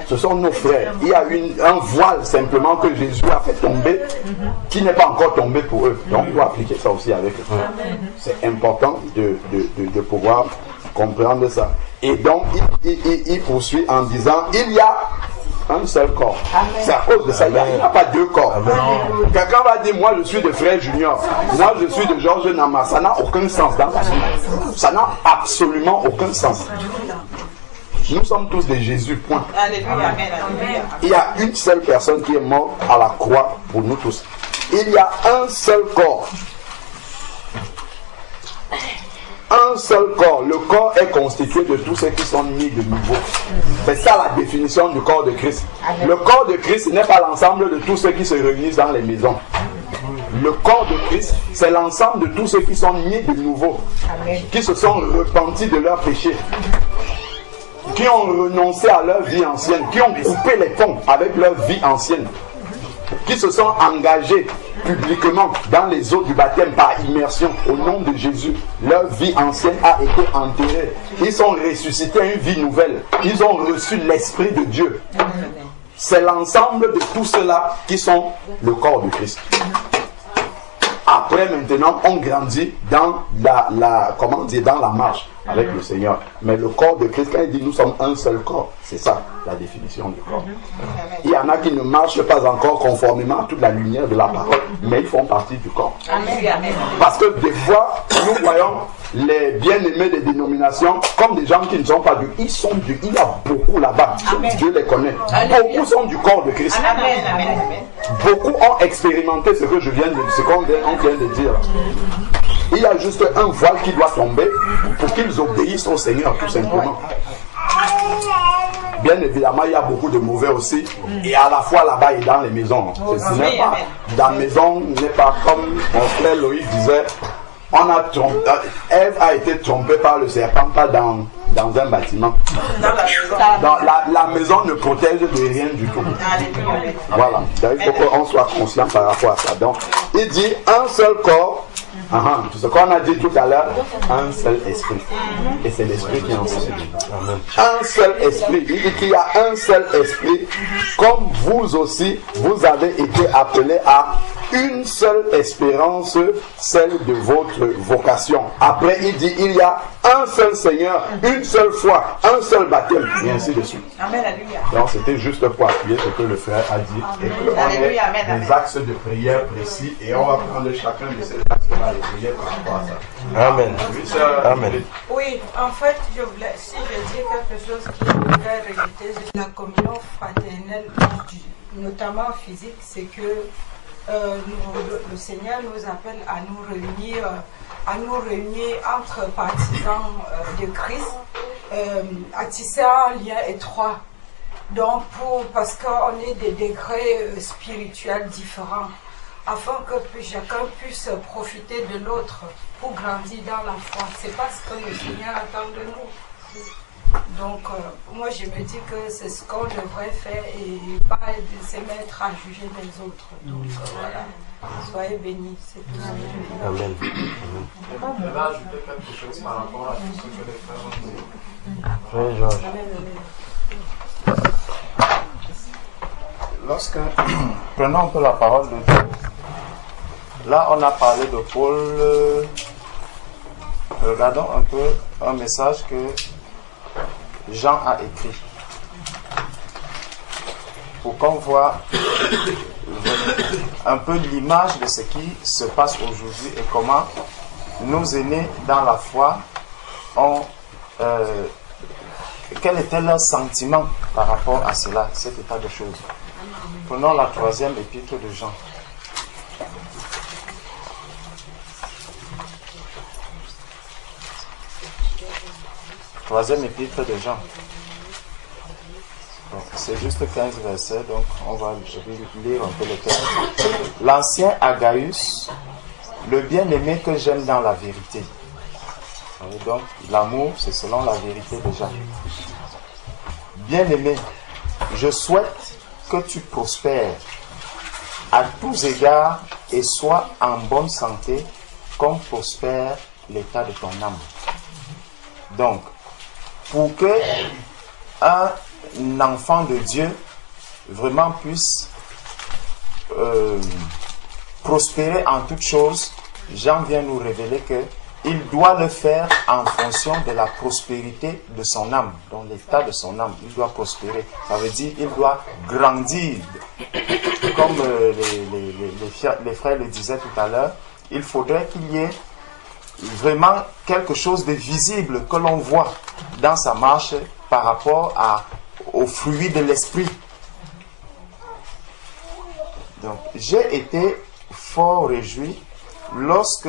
Ce sont nos frères. Il y a un voile simplement que Jésus a fait tomber qui n'est pas encore tombé pour eux. Donc on doit appliquer ça aussi avec eux. C'est important de pouvoir comprendre ça. Et donc il poursuit en disant il y a un seul corps. C'est à cause de ça, il n'y a pas 2 corps. Quelqu'un va dire moi je suis de frère Junior, moi je suis de Georges Nama. Ça n'a aucun sens dans la vie. Ça n'a absolument aucun sens. Nous sommes tous des Jésus, point. Il y a une seule personne qui est morte à la croix pour nous tous. Il y a un seul corps. Un seul corps. Le corps est constitué de tous ceux qui sont nés de nouveau. C'est ça la définition du corps de Christ. Le corps de Christ n'est pas l'ensemble de tous ceux qui se réunissent dans les maisons. Le corps de Christ, c'est l'ensemble de tous ceux qui sont nés de nouveau, qui se sont repentis de leurs péchés, qui ont renoncé à leur vie ancienne, qui ont coupé les ponts avec leur vie ancienne, qui se sont engagés publiquement dans les eaux du baptême par immersion au nom de Jésus. Leur vie ancienne a été enterrée. Ils sont ressuscités à une vie nouvelle. Ils ont reçu l'Esprit de Dieu. C'est l'ensemble de tout cela qui sont le corps de Christ. Après, frères maintenant ont grandi dans comment dire, dans la marche avec le Seigneur. Mais le corps de Christ, quand il dit nous sommes un seul corps, c'est ça la définition du corps. Il y en a qui ne marchent pas encore conformément à toute la lumière de la parole, mais ils font partie du corps. Parce que des fois, nous voyons les bien-aimés des dénominations comme des gens qui ne sont pas du. Ils sont du. Il y a beaucoup là-bas. Dieu les connaît. Beaucoup sont du corps de Christ. Beaucoup ont expérimenté ce que qu'on vient de dire. Il y a juste un voile qui doit tomber pour qu'ils obéissent au Seigneur, tout simplement. Bien évidemment, il y a beaucoup de mauvais aussi. Et à la fois là-bas et dans les maisons. Ce n'est pas dans la maison, n'est pas comme mon frère Loïc disait. Ève a été trompée par le serpent, pas dans un bâtiment. La maison ne protège de rien du tout. Voilà. Il faut qu'on soit conscient par rapport à ça. Donc, il dit un seul corps. Ce qu'on a dit tout à l'heure, un seul esprit. Et c'est l'esprit qui enseigne. Un seul esprit. Il dit qu'il y a un seul esprit. Comme vous aussi, vous avez été appelés à une seule espérance, celle de votre vocation. Après, il dit, il y a un seul Seigneur, une seule foi, un seul baptême, et ainsi de suite. Amen, alléluia. Donc, c'était juste pour appuyer ce que le frère a dit. Et que on ait des axes de prière précis, et on va prendre chacun de ces axes-là et prier par rapport à ça. Amen. Amen. Oui, en fait, si je dis quelque chose qui est une vraie réalité, la communion fraternelle, notamment physique, c'est que le Seigneur nous appelle à nous réunir entre partisans de Christ, à tisser un lien étroit. Donc, parce qu'on est des degrés spirituels différents, afin que chacun puisse profiter de l'autre pour grandir dans la foi. C'est pas ce que le Seigneur attend de nous. Donc, moi, je me dis que c'est ce qu'on devrait faire et pas de se mettre à juger les autres. Donc, voilà. Soyez bénis. C'est tout. Amen. Je vais ajouter quelque chose par rapport à tout ce que les frères ont dit. Frère Georges. Lorsque prenons un peu la parole de Dieu, là on a parlé de Paul. Regardons un peu un message que Jean a écrit pour qu'on voit un peu l'image de ce qui se passe aujourd'hui et comment nos aînés dans la foi ont quel était leur sentiment par rapport à cela, cet état de choses. Prenons la 3e épître de Jean. Troisième épître de Jean. C'est juste 15 versets, donc je vais lire un peu le texte. L'ancien Agaius, le bien-aimé que j'aime dans la vérité. Donc, l'amour, c'est selon la vérité déjà. Bien-aimé, je souhaite que tu prospères à tous égards et sois en bonne santé, comme prospère l'état de ton âme. Donc, pour que un enfant de Dieu vraiment puisse prospérer en toutes choses, Jean vient nous révéler qu'il doit le faire en fonction de la prospérité de son âme, dans l'état de son âme. Il doit prospérer. Ça veut dire qu'il doit grandir. Comme les frères le disaient tout à l'heure, il faudrait qu'il y ait vraiment quelque chose de visible que l'on voit dans sa marche par rapport aux fruits de l'esprit. Donc, j'ai été fort réjoui lorsque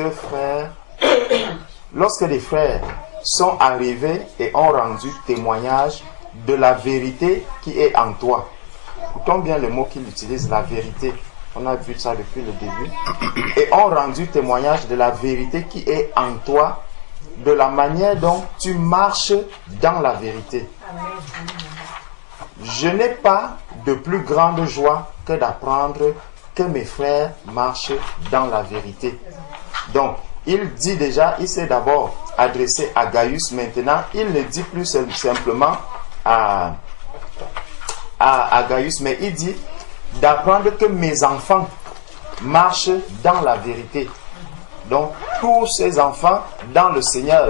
les frères sont arrivés et ont rendu témoignage de la vérité qui est en toi. Écoutons bien le mot qu'il utilise, la vérité. On a vu ça depuis le début. Et ont rendu témoignage de la vérité qui est en toi, de la manière dont tu marches dans la vérité. Je n'ai pas de plus grande joie que d'apprendre que mes frères marchent dans la vérité. Donc, il dit déjà, il s'est d'abord adressé à Gaius. Maintenant, il ne dit plus simplement à Gaius, mais il dit d'apprendre que mes enfants marchent dans la vérité. Donc, tous ces enfants dans le Seigneur,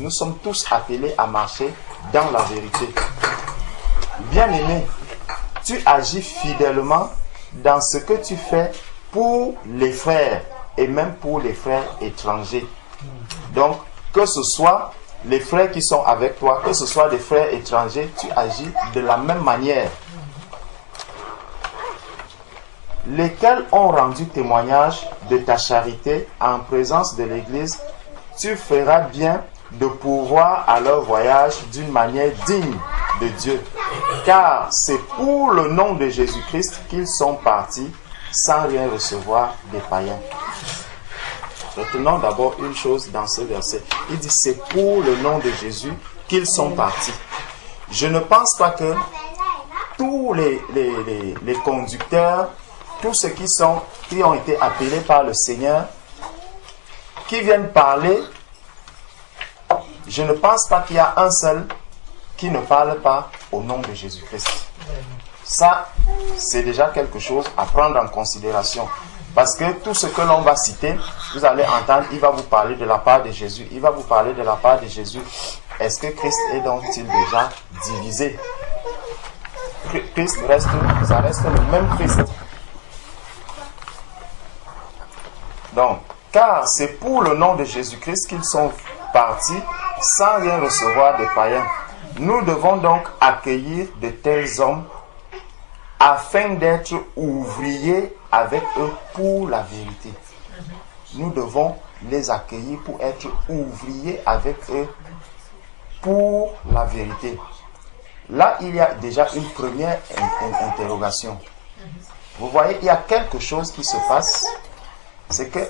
nous sommes tous appelés à marcher dans la vérité. Bien-aimé, tu agis fidèlement dans ce que tu fais pour les frères et même pour les frères étrangers. Donc, que ce soit les frères qui sont avec toi, que ce soit les frères étrangers, tu agis de la même manière. Lesquels ont rendu témoignage de ta charité en présence de l'Église, tu feras bien de pourvoir à leur voyage d'une manière digne de Dieu. Car c'est pour le nom de Jésus-Christ qu'ils sont partis sans rien recevoir des païens. Retenons d'abord une chose dans ce verset. Il dit c'est pour le nom de Jésus qu'ils sont partis. Je ne pense pas que tous les conducteurs, tous ceux qui ont été appelés par le Seigneur, qui viennent parler, je ne pense pas qu'il y a un seul qui ne parle pas au nom de Jésus-Christ. Ça, c'est déjà quelque chose à prendre en considération. Parce que tout ce que l'on va citer, vous allez entendre, il va vous parler de la part de Jésus. Il va vous parler de la part de Jésus. Est-ce que Christ est donc-il déjà divisé? Christ ça reste le même Christ. Donc, car c'est pour le nom de Jésus-Christ qu'ils sont partis sans rien recevoir des païens. Nous devons donc accueillir de tels hommes afin d'être ouvriers avec eux pour la vérité. Nous devons les accueillir pour être ouvriers avec eux pour la vérité. Là, il y a déjà une première interrogation. Vous voyez, il y a quelque chose qui se passe. C'est que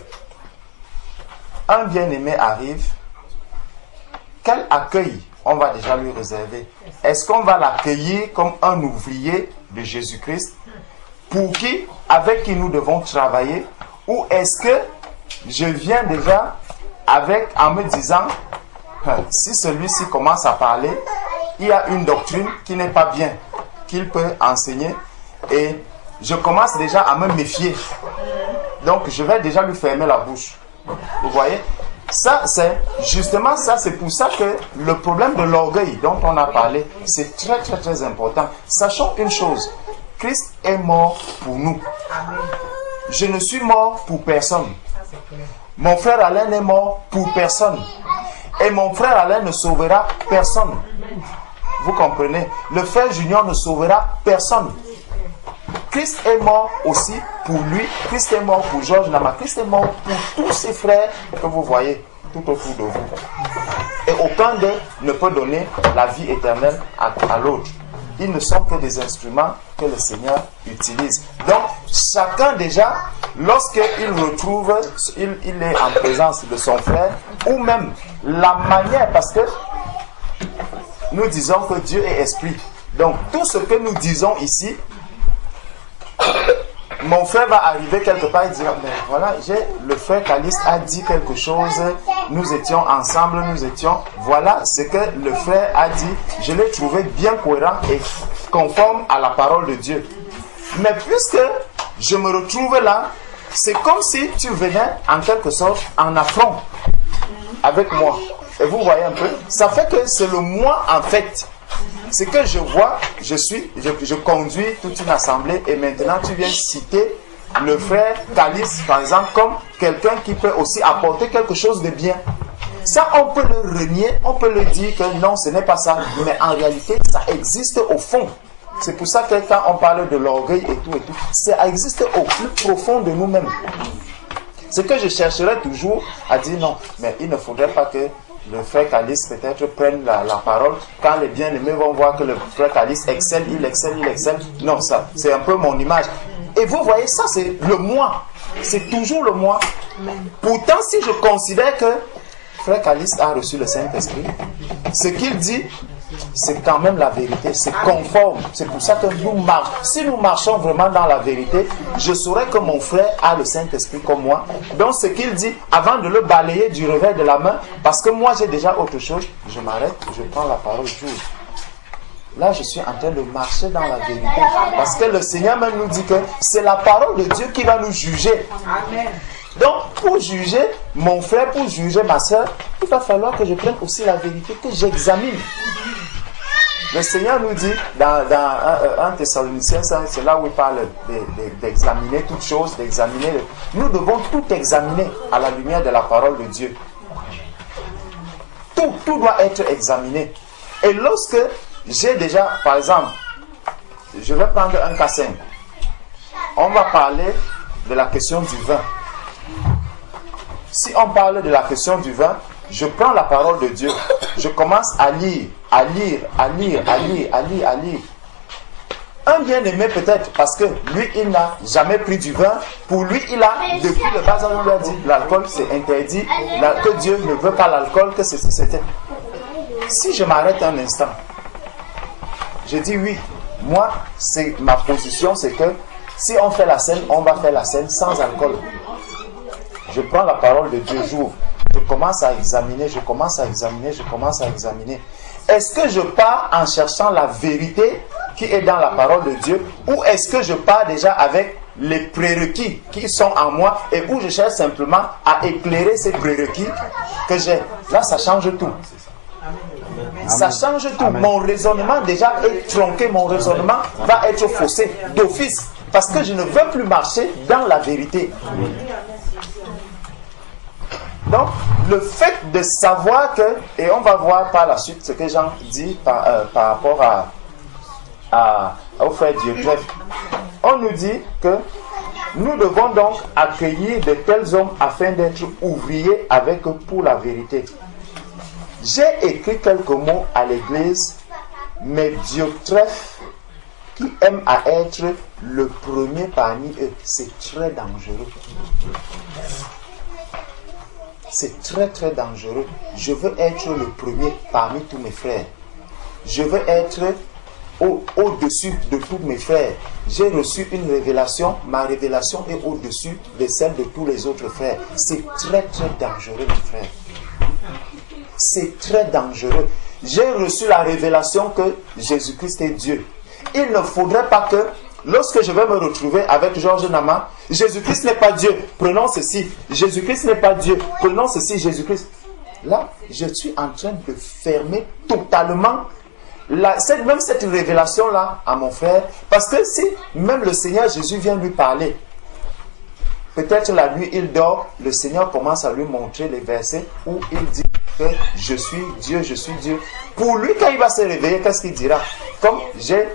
un bien-aimé arrive. Quel accueil on va déjà lui réserver? Est-ce qu'on va l'accueillir comme un ouvrier de Jésus-Christ avec qui nous devons travailler, ou est-ce que je viens déjà en me disant si celui-ci commence à parler, il y a une doctrine qui n'est pas bien qu'il peut enseigner et je commence déjà à me méfier, donc je vais déjà lui fermer la bouche. Vous voyez, ça c'est justement ça, c'est pour ça que le problème de l'orgueil dont on a parlé, c'est très très très important. Sachons une chose, Christ est mort pour nous. Je ne suis mort pour personne. Mon frère Alain est mort pour personne. Et mon frère Alain ne sauvera personne. Vous comprenez? Le frère Junior ne sauvera personne. Christ est mort aussi pour lui. Christ est mort pour Georges Nama. Christ est mort pour tous ses frères que vous voyez tout autour de vous. Et aucun d'eux ne peut donner la vie éternelle à l'autre. Ils ne sont que des instruments que le Seigneur utilise. Donc, chacun déjà, lorsqu'il retrouve, il est en présence de son frère, ou même la manière, parce que nous disons que Dieu est esprit. Donc, tout ce que nous disons ici, mon frère va arriver quelque part et dire, mais voilà, le frère Caliste a dit quelque chose, nous étions ensemble, voilà ce que le frère a dit, je l'ai trouvé bien cohérent et conforme à la parole de Dieu. Mais puisque je me retrouve là, c'est comme si tu venais en quelque sorte en affront avec moi. Et vous voyez un peu, ça fait que c'est le moi en fait. C'est que je vois, je conduis toute une assemblée et maintenant tu viens citer le frère Caliste, par exemple, comme quelqu'un qui peut aussi apporter quelque chose de bien. Ça, on peut le renier, on peut le dire que non, ce n'est pas ça. Mais en réalité, ça existe au fond. C'est pour ça que quand on parle de l'orgueil et tout, ça existe au plus profond de nous-mêmes. Ce que je chercherais toujours à dire non, mais il ne faudrait pas que le frère Caliste peut-être prenne la parole quand les bien-aimés vont voir que le frère Caliste excelle, il excelle. Non, ça, c'est un peu mon image. Et vous voyez, ça c'est le moi. C'est toujours le moi. Pourtant, si je considère que frère Caliste a reçu le Saint-Esprit, ce qu'il dit, c'est quand même la vérité, c'est conforme. C'est pour ça que nous marchons. Si nous marchons vraiment dans la vérité, je saurais que mon frère a le Saint-Esprit comme moi. Donc ce qu'il dit, avant de le balayer du revers de la main, parce que moi j'ai déjà autre chose, je m'arrête, je prends la parole juste. Là je suis en train de marcher dans la vérité. Parce que le Seigneur même nous dit que c'est la parole de Dieu qui va nous juger. Donc, pour juger mon frère, pour juger ma soeur, il va falloir que je prenne aussi la vérité, que j'examine. Le Seigneur nous dit, dans 1 Thessaloniciens, c'est là où il parle d'examiner toutes choses, d'examiner. Nous devons tout examiner à la lumière de la parole de Dieu. Tout doit être examiné. Et lorsque j'ai déjà, par exemple, je vais prendre un cas simple. On va parler de la question du vin. Si on parle de la question du vin, je prends la parole de Dieu. Je commence à lire. Un bien-aimé peut-être, parce que lui, il n'a jamais pris du vin. Pour lui, il a, depuis le bas âge, on lui a dit, l'alcool c'est interdit, que Dieu ne veut pas l'alcool, que ceci c'était. Si je m'arrête un instant, je dis oui, moi, c'est ma position, c'est que si on fait la scène, on va faire la scène sans alcool. Je prends la parole de Dieu, j'ouvre. Je commence à examiner. Est-ce que je pars en cherchant la vérité qui est dans la parole de Dieu, ou est-ce que je pars déjà avec les prérequis qui sont en moi et où je cherche simplement à éclairer ces prérequis que j'ai? Là, ça change tout. Ça change tout. Mon raisonnement déjà est tronqué, mon raisonnement va être faussé d'office parce que je ne veux plus marcher dans la vérité. Donc, le fait de savoir que, et on va voir par la suite ce que Jean dit par rapport au frère Dieudonné, on nous dit que nous devons donc accueillir de tels hommes afin d'être ouvriers avec eux pour la vérité. J'ai écrit quelques mots à l'église, mais Diotrephe, qui aime à être le premier parmi eux, c'est très dangereux. C'est très très dangereux. Je veux être le premier parmi tous mes frères. Je veux être au-dessus de tous mes frères. J'ai reçu une révélation. Ma révélation est au-dessus de celle de tous les autres frères. C'est très très dangereux, mes frères. C'est très dangereux. J'ai reçu la révélation que Jésus-Christ est Dieu. Il ne faudrait pas que, lorsque je vais me retrouver avec Georges Nama, Jésus-Christ n'est pas Dieu, prenons ceci. Jésus-Christ n'est pas Dieu, prenons ceci, Jésus-Christ. Là, je suis en train de fermer totalement même cette révélation-là à mon frère. Parce que si même le Seigneur Jésus vient lui parler, peut-être la nuit il dort, le Seigneur commence à lui montrer les versets où il dit que je suis Dieu, je suis Dieu. Pour lui, quand il va se réveiller, qu'est-ce qu'il dira? Comme j'ai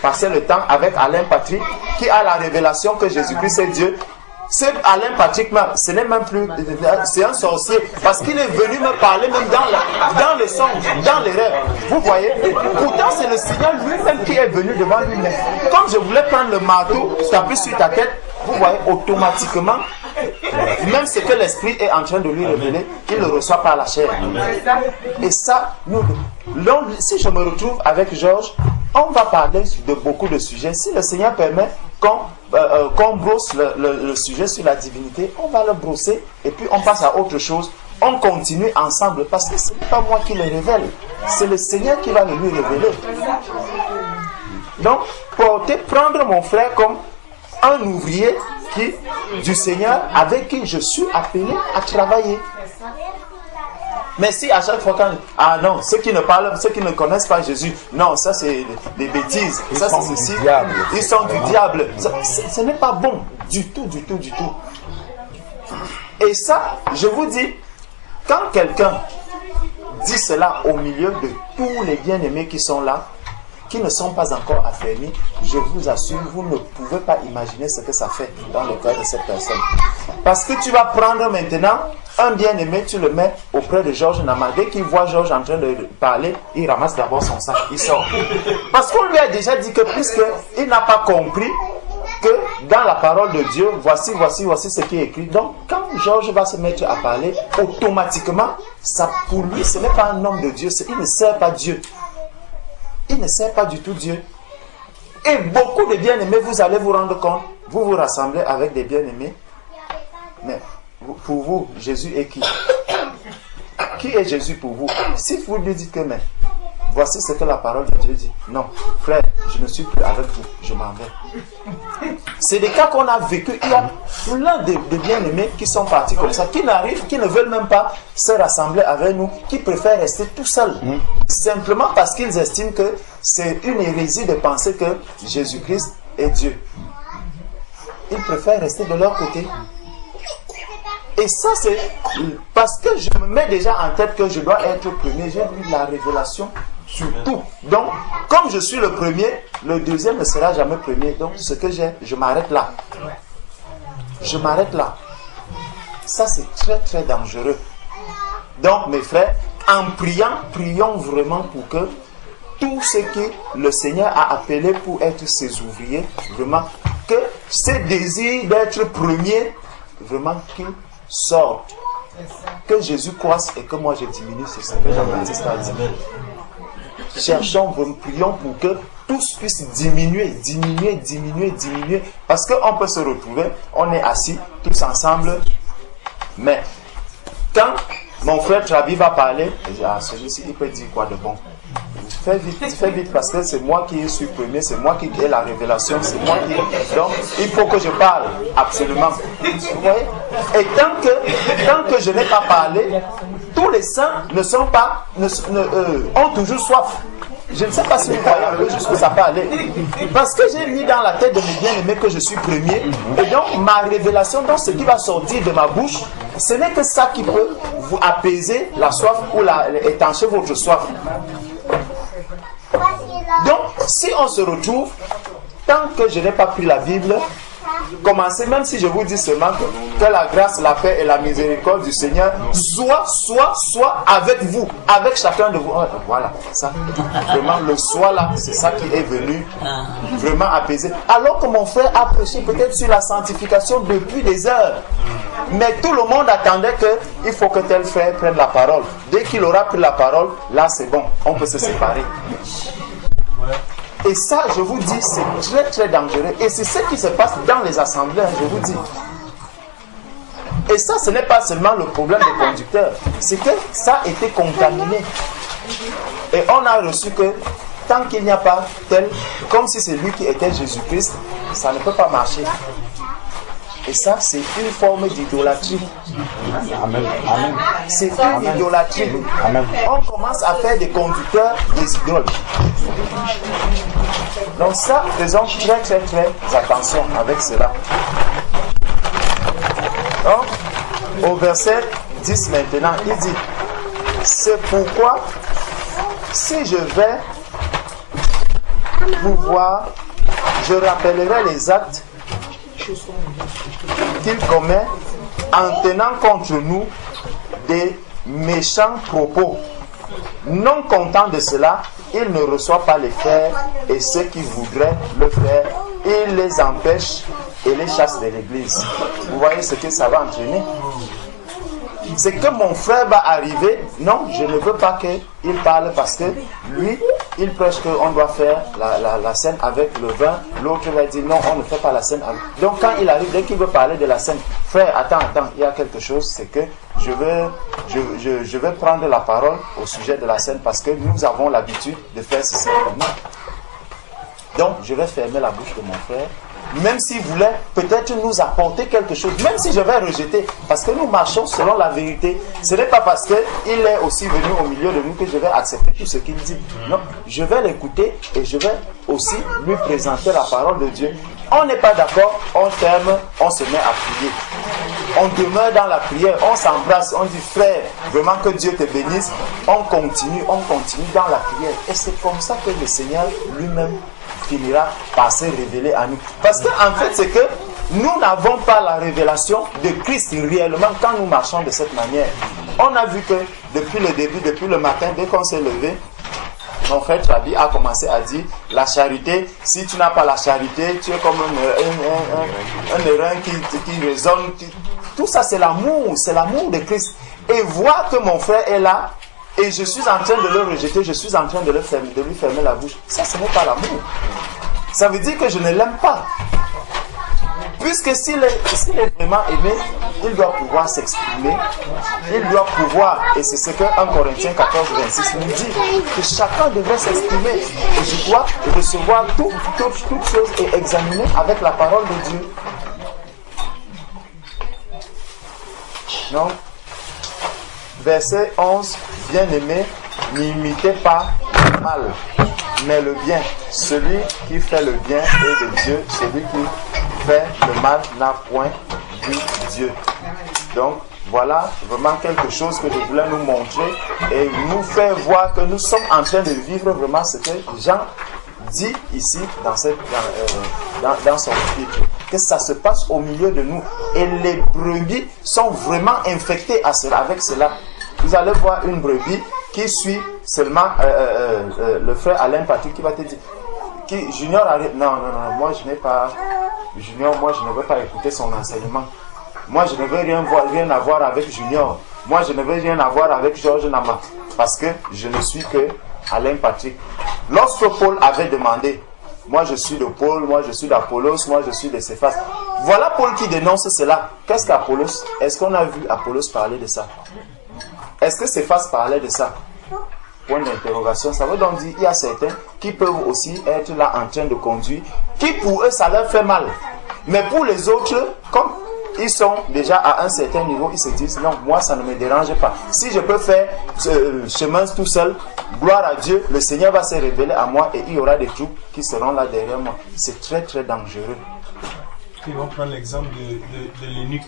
passé le temps avec Alain Patrick, qui a la révélation que Jésus-Christ est Dieu. C'est Alain Patrick, ce n'est même plus, c'est un sorcier, parce qu'il est venu me parler même dans les songes, dans les rêves. Vous voyez? Pourtant, c'est le Seigneur lui-même qui est venu devant lui-même. Comme je voulais prendre le marteau, taper sur ta tête, vous voyez, automatiquement, même ce que l'esprit est en train de lui révéler, il le reçoit par la chair. Et ça, si je me retrouve avec Georges, on va parler de beaucoup de sujets. Si le Seigneur permet qu'on brosse le sujet sur la divinité, on va le brosser et puis on passe à autre chose. On continue ensemble parce que ce n'est pas moi qui le révèle, c'est le Seigneur qui va le lui révéler. Donc, prendre mon frère comme un ouvrier du Seigneur avec qui je suis appelé à travailler. Mais si à chaque fois non, ceux qui ne connaissent pas Jésus, non, ça c'est des bêtises, ça c'est ceci, ils sont du diable. Ce n'est pas bon du tout. Et ça, je vous dis, quand quelqu'un dit cela au milieu de tous les bien-aimés qui sont là, qui ne sont pas encore affermis, je vous assure, vous ne pouvez pas imaginer ce que ça fait dans le cœur de cette personne. Parce que tu vas prendre maintenant un bien-aimé, tu le mets auprès de Georges Nama. Dès qu'il voit Georges en train de parler, il ramasse d'abord son sac, il sort. Parce qu'on lui a déjà dit que puisqu'il n'a pas compris que dans la parole de Dieu, voici ce qui est écrit. Donc, quand Georges va se mettre à parler, automatiquement, ça pour lui, ce n'est pas un homme de Dieu, il ne sert pas Dieu. Il ne sert pas du tout Dieu. Et beaucoup de bien-aimés, vous allez vous rendre compte, vous vous rassemblez avec des bien-aimés, mais pour vous, Jésus est qui? Qui est Jésus pour vous? Si vous lui dites que mais voici ce que la parole de Dieu dit. Non, frère, je ne suis plus avec vous, je m'en vais. C'est des cas qu'on a vécu. Il y a plein de bien-aimés qui sont partis comme ça, qui n'arrivent, qui ne veulent même pas se rassembler avec nous, qui préfèrent rester tout seuls. Simplement parce qu'ils estiment que c'est une hérésie de penser que Jésus-Christ est Dieu. Ils préfèrent rester de leur côté. Et ça, c'est parce que je me mets déjà en tête que je dois être premier. J'ai lu la révélation sur tout. Donc, comme je suis le premier, le deuxième ne sera jamais premier. Donc, ce que j'ai, je m'arrête là. Je m'arrête là. Ça, c'est très, très dangereux. Donc, mes frères, en priant, prions vraiment pour que tout ce que le Seigneur a appelé pour être ses ouvriers, vraiment, que ces désirs d'être premier, vraiment, qu'ils sortent. Que Jésus croisse et que moi je diminue, c'est ce que Jean-Baptiste a dit. Cherchons, prions pour que tous puissent diminuer, parce qu'on peut se retrouver, on est assis tous ensemble, mais quand mon frère Trabi va parler, il dit, ah, celui-ci, il peut dire quoi de bon? Fais vite parce que c'est moi qui suis premier, c'est moi qui ai la révélation, c'est moi qui... Donc, il faut que je parle, absolument. Vous voyez? Et tant que je n'ai pas parlé, tous les saints ne sont pas, ont toujours soif. Je ne sais pas si vous voyez un peu jusqu'où ça peut aller. Parce que j'ai mis dans la tête de mes bien-aimés que je suis premier. Et donc, ma révélation, donc ce qui va sortir de ma bouche, ce n'est que ça qui peut vous apaiser la soif ou étancher votre soif. Donc, si on se retrouve, tant que je n'ai pas pris la Bible, commencez, même si je vous dis seulement que la grâce, la paix et la miséricorde du Seigneur soit avec vous, avec chacun de vous. Voilà, ça. Vraiment, le soit là, c'est ça qui est venu vraiment apaiser. Alors que mon frère a prêché peut-être sur la sanctification depuis des heures. Mais tout le monde attendait qu'il faut que tel frère prenne la parole. Dès qu'il aura pris la parole, là c'est bon, on peut se séparer. Et ça, je vous dis, c'est très très dangereux. Et c'est ce qui se passe dans les assemblées, je vous dis. Et ça, ce n'est pas seulement le problème des conducteurs. C'est que ça a été contaminé. Et on a reçu que tant qu'il n'y a pas tel, comme si c'est lui qui était Jésus-Christ, ça ne peut pas marcher. Et ça, c'est une forme d'idolâtrie. Amen. C'est une idolâtrie. Amen. On commence à faire des conducteurs des idoles. Donc ça, faisons très très très attention avec cela. Donc, au verset 10 maintenant, il dit, c'est pourquoi, si je vais vous voir, je rappellerai les actes qu'il commet en tenant contre nous des méchants propos. Non content de cela, il ne reçoit pas les frères et ceux qui voudraient le faire, il les empêche et les chasse de l'église. Vous voyez ce que ça va entraîner? C'est que mon frère va arriver, non, je ne veux pas qu'il parle parce que lui, il prêche qu'on doit faire la scène avec le vin, l'autre va dire non, on ne fait pas la scène avec. Donc quand il arrive, dès qu'il veut parler de la scène, frère, attends, il y a quelque chose, c'est que je vais prendre la parole au sujet de la scène parce que nous avons l'habitude de faire ceci comme nous. Donc je vais fermer la bouche de mon frère. Même s'il voulait peut-être nous apporter quelque chose, même si je vais rejeter, parce que nous marchons selon la vérité, ce n'est pas parce qu'il est aussi venu au milieu de nous que je vais accepter tout ce qu'il dit. Non, je vais l'écouter et je vais aussi lui présenter la parole de Dieu. On n'est pas d'accord, on ferme, on se met à prier. On demeure dans la prière, on s'embrasse, on dit frère, vraiment que Dieu te bénisse. On continue dans la prière. Et c'est comme ça que le Seigneur lui-même finira par se révéler à nous. Parce qu'en fait, c'est que nous n'avons pas la révélation de Christ réellement quand nous marchons de cette manière. On a vu que depuis le début, depuis le matin, dès qu'on s'est levé, mon frère Trabi a commencé à dire la charité, si tu n'as pas la charité, tu es comme un airain qui résonne. Tout ça, c'est l'amour de Christ. Et voir que mon frère est là, et je suis en train de le rejeter, je suis en train de lui fermer la bouche. Ça, ce n'est pas l'amour. Ça veut dire que je ne l'aime pas. Puisque s'il est vraiment aimé, il doit pouvoir s'exprimer, il doit pouvoir, et c'est ce que 1 Corinthiens 14, 26 nous dit, que chacun devrait s'exprimer, et je dois recevoir toutes choses et examiner avec la parole de Dieu. Donc, verset 11, bien-aimé, n'imitez pas le mal, mais le bien. Celui qui fait le bien est de Dieu, celui qui fait le mal n'a point vu Dieu. Donc, voilà vraiment quelque chose que je voulais nous montrer et nous faire voir que nous sommes en train de vivre vraiment ce que Jean dit ici dans son titre, que ça se passe au milieu de nous et les brebis sont vraiment infectées avec cela. Vous allez voir une brebis qui suit seulement le frère Alain Patrick qui va te dire Junior arrive. Non, moi je n'ai pas Junior, moi je ne veux pas écouter son enseignement. Moi je ne veux rien avoir avec Junior. Moi je ne veux rien avoir avec Georges Nama. Parce que je ne suis que Alain Patrick. Lorsque Paul avait demandé, moi je suis de Paul, moi je suis d'Apollos, moi je suis de Céphas. Voilà Paul qui dénonce cela. Qu'est-ce qu'Apollos? Est-ce qu'on a vu Apollos parler de ça? Est-ce que Céphas parlait de ça? Point d'interrogation. Ça veut donc dire qu'il y a certains qui peuvent aussi être là en train de conduire, qui pour eux ça leur fait mal. Mais pour les autres, comme ils sont déjà à un certain niveau, ils se disent non, moi ça ne me dérange pas. Si je peux faire ce chemin tout seul, gloire à Dieu, le Seigneur va se révéler à moi et il y aura des troupes qui seront là derrière moi. C'est très très dangereux. Ils vont prendre l'exemple de l'eunuque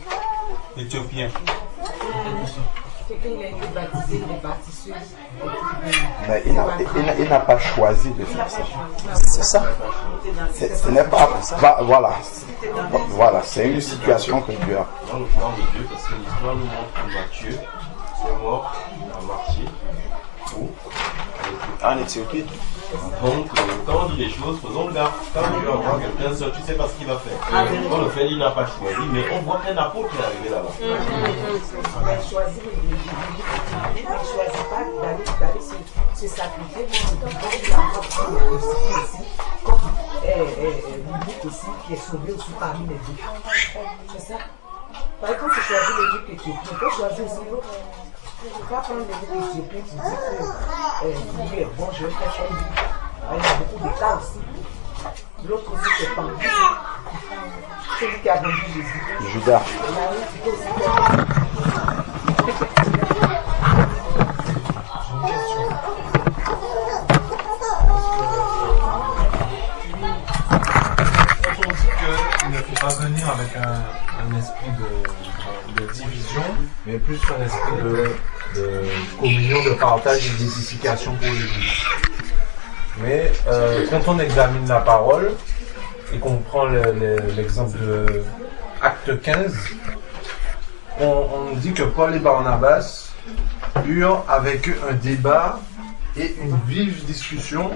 éthiopien. Mais il n'a pas choisi de faire ça. C'est ça. Ce n'est pas. Voilà, c'est une situation que Dieu a. Dans le plan de Dieu, parce que l'histoire nous montre que Matthieu est mort, il a marché En Éthiopie. Donc, quand on dit les choses, faisons gaffe. Quand Dieu envoie quelqu'un seul, tu ne sais pas ce qu'il va faire. Quand le fait, il n'a pas choisi, mais on voit qu'un apôtre est arrivé là-bas. On a choisi il ne choisit pas d'aller se sacrifier, mais comme l'unique aussi qui est sauvé aussi parmi les deux. C'est ça. Par exemple, tu choisis l'unique éthiopien, tu peux choisir aussi l'autre. Tu ne peux pas prendre l'unique éthiopien qui dit que lui est bon, je vais faire comme lui. Il y a beaucoup de cas aussi. L'autre aussi, c'est pendu. Celui qui a vendu Jésus. Judas. Il ne faut pas venir avec un esprit de division, mais plus un esprit de communion, de partage et d'édification pour l'Église. Mais quand on examine la parole et qu'on prend l'exemple de Acte 15, on dit que Paul et Barnabas eurent avec eux un débat et une vive discussion.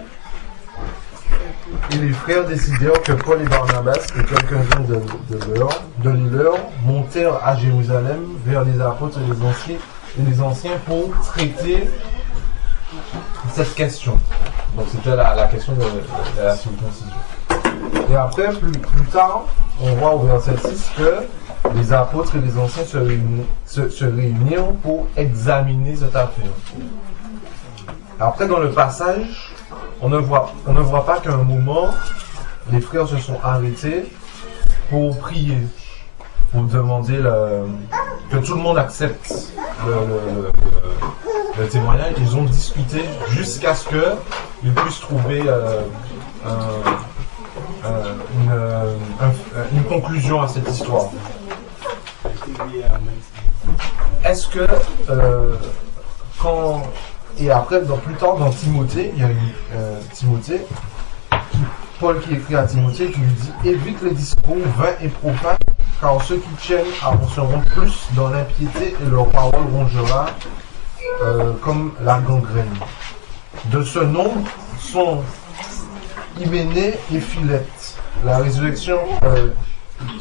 Et les frères décidèrent que Paul et Barnabas et quelques-uns de leur montèrent à Jérusalem vers les apôtres et les anciens pour traiter cette question. Donc c'était la question de la circoncision. Et après, plus tard, on voit au verset 6 que les apôtres et les anciens se réunirent pour examiner cette affaire. Après, dans le passage, on ne voit pas qu'à un moment, les frères se sont arrêtés pour prier, pour demander que tout le monde accepte le témoignage. Ils ont discuté jusqu'à ce qu'ils puissent trouver une conclusion à cette histoire. Est-ce que et après, plus tard, dans Timothée, il y a Timothée, Paul qui écrit à Timothée, qui lui dit « Évite les discours vains et profanes, car ceux qui tiennent avanceront plus dans l'impiété et leur parole rongera comme la gangrène. De ce nombre sont Hyménée et Philette, la résurrection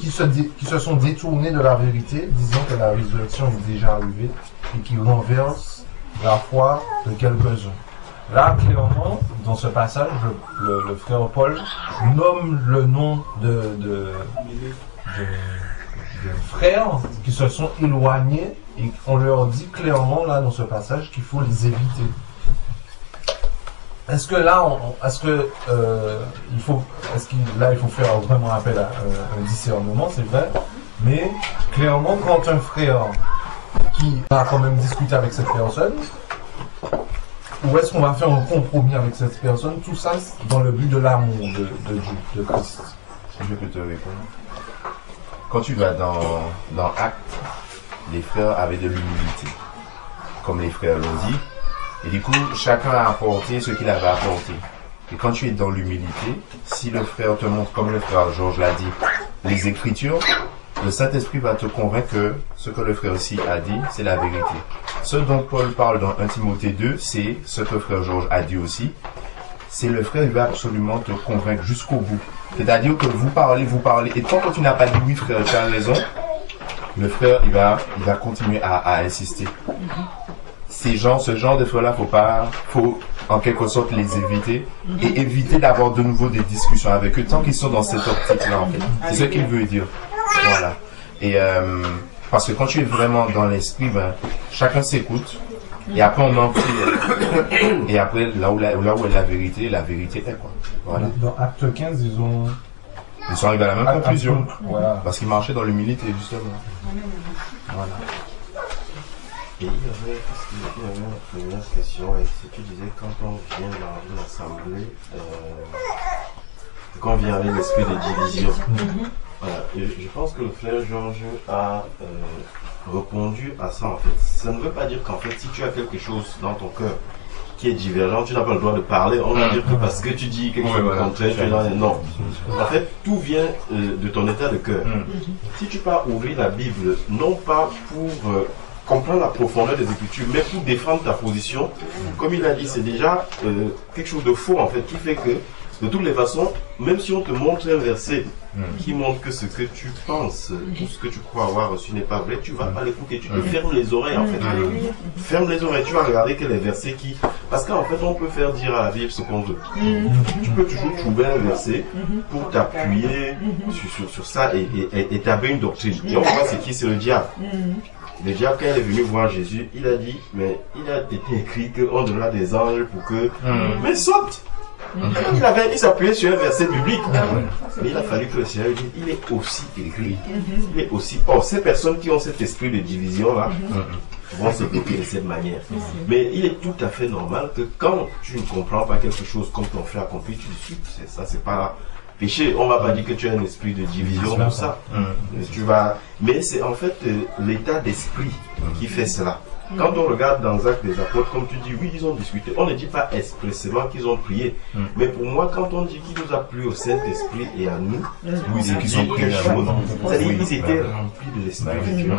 qui se sont détournés de la vérité, disant que la résurrection est déjà arrivée et qui renversent la foi de quelques-uns. » Là, clairement, dans ce passage, le frère Paul nomme le nom de frères qui se sont éloignés et on leur dit clairement là dans ce passage qu'il faut les éviter. Est-ce que là, il faut faire vraiment appel à un discernement, c'est vrai, mais clairement quand un frère qui va quand même discuter avec cette personne, ou est-ce qu'on va faire un compromis avec cette personne, tout ça dans le but de l'amour de Dieu, de Christ? Je peux te répondre. Quand tu vas dans Actes, les frères avaient de l'humilité, comme les frères l'ont dit. Et du coup, chacun a apporté ce qu'il avait apporté. Et quand tu es dans l'humilité, si le frère te montre, comme le frère Georges l'a dit, les Écritures, le Saint-Esprit va te convaincre que ce que le frère aussi a dit, c'est la vérité. Ce dont Paul parle dans 1 Timothée 2, c'est ce que le frère Georges a dit aussi. C'est le frère, il va absolument te convaincre jusqu'au bout. C'est-à-dire que vous parlez, et quand tu n'as pas dit oui frère, tu as raison, le frère, il va continuer à insister. Ce genre de frères-là, faut en quelque sorte les éviter et éviter d'avoir de nouveau des discussions avec eux tant qu'ils sont dans cette optique-là, en fait. C'est ce qu'il veut dire. Voilà. Et parce que quand tu es vraiment dans l'esprit, chacun s'écoute et après on en prie. Et après, là où est la vérité est quoi. Voilà. Dans Acte 15, ils sont arrivés à la même conclusion. Voilà. Parce qu'ils marchaient dans l'humilité, justement. Voilà. Et il y avait une première question, et si tu disais quand on vient dans une assemblée, quand on vient avec l'esprit de division. Voilà. Et je pense que le frère Georges a répondu à ça en fait. Ça ne veut pas dire qu'en fait si tu as quelque chose dans ton cœur qui est divergent, tu n'as pas le droit de parler, on va dire que parce que tu dis quelque chose de contraire, tu es dans les... Non. En fait, tout vient de ton état de cœur. Si tu pars ouvrir la Bible, non pas pour... comprendre la profondeur des Écritures, mais pour défendre ta position, comme il a dit, c'est déjà quelque chose de faux en fait, qui fait que, de toutes les façons, même si on te montre un verset qui montre que ce que tu penses, ou ce que tu crois avoir reçu n'est pas vrai, tu vas pas l'écouter, tu te fermes les oreilles en fait. Ferme les oreilles, tu vas regarder que les versets qui... Parce qu'en fait, on peut faire dire à la Bible ce qu'on veut. Tu peux toujours trouver un verset pour t'appuyer sur ça et établir une doctrine. Et on voit c'est qui, c'est le diable. Le diable, quand il est venu voir Jésus, il a dit, mais il a été écrit qu'on donnera des anges pour que... Mais saute. Il s'appuyait sur un verset biblique. Mais il a fallu que le Seigneur dise, il est aussi écrit. Il est aussi... Or, ces personnes qui ont cet esprit de division-là vont se bloquer de cette manière. Mais il est tout à fait normal que quand tu ne comprends pas quelque chose comme ton frère accompli, tu dis, c'est ça, c'est pas... péché, on va pas dire que tu as un esprit de division pour ça. Mais c'est en fait l'état d'esprit qui fait cela. Quand on regarde dans Actes des Apôtres, comme tu dis, oui, ils ont discuté. On ne dit pas expressément qu'ils ont prié. Mais pour moi, quand on dit qu'il nous a plu au Saint-Esprit et à nous, oui, c'est qu'ils ont prié. C'est-à-dire qu'ils étaient remplis de l'Esprit de Dieu.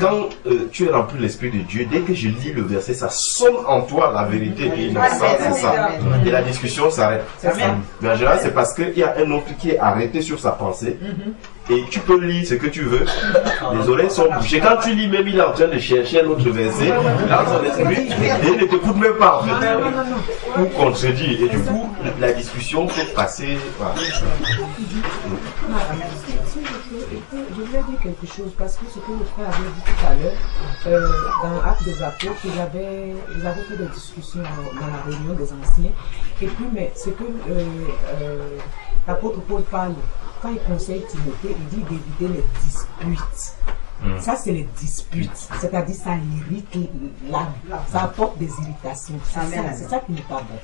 Quand tu es rempli de l'Esprit de Dieu, dès que je lis le verset, ça sonne en toi la vérité et l'innocence, c'est ça. Et la discussion s'arrête. Mais en général, c'est parce qu'il y a un autre qui est arrêté sur sa pensée. Et tu peux lire ce que tu veux. Les oreilles sont bouchées. Quand tu lis, même il est en train de chercher un autre verset dans son esprit. Et il ne t'écoute même pas en fait. Ou contredit. Et du coup, la discussion peut passer. Voilà. Je voulais dire quelque chose parce que ce que le frère avait dit tout à l'heure, dans Actes des Apôtres, ils avaient fait des discussions dans la réunion des anciens. Et puis, mais ce que l'apôtre Paul parle, quand il conseille Timothée, il dit d'éviter les disputes. Ça, c'est les disputes. C'est-à-dire, ça irrite l'âme. Ça apporte des irritations. C'est ça qui n'est pas bon.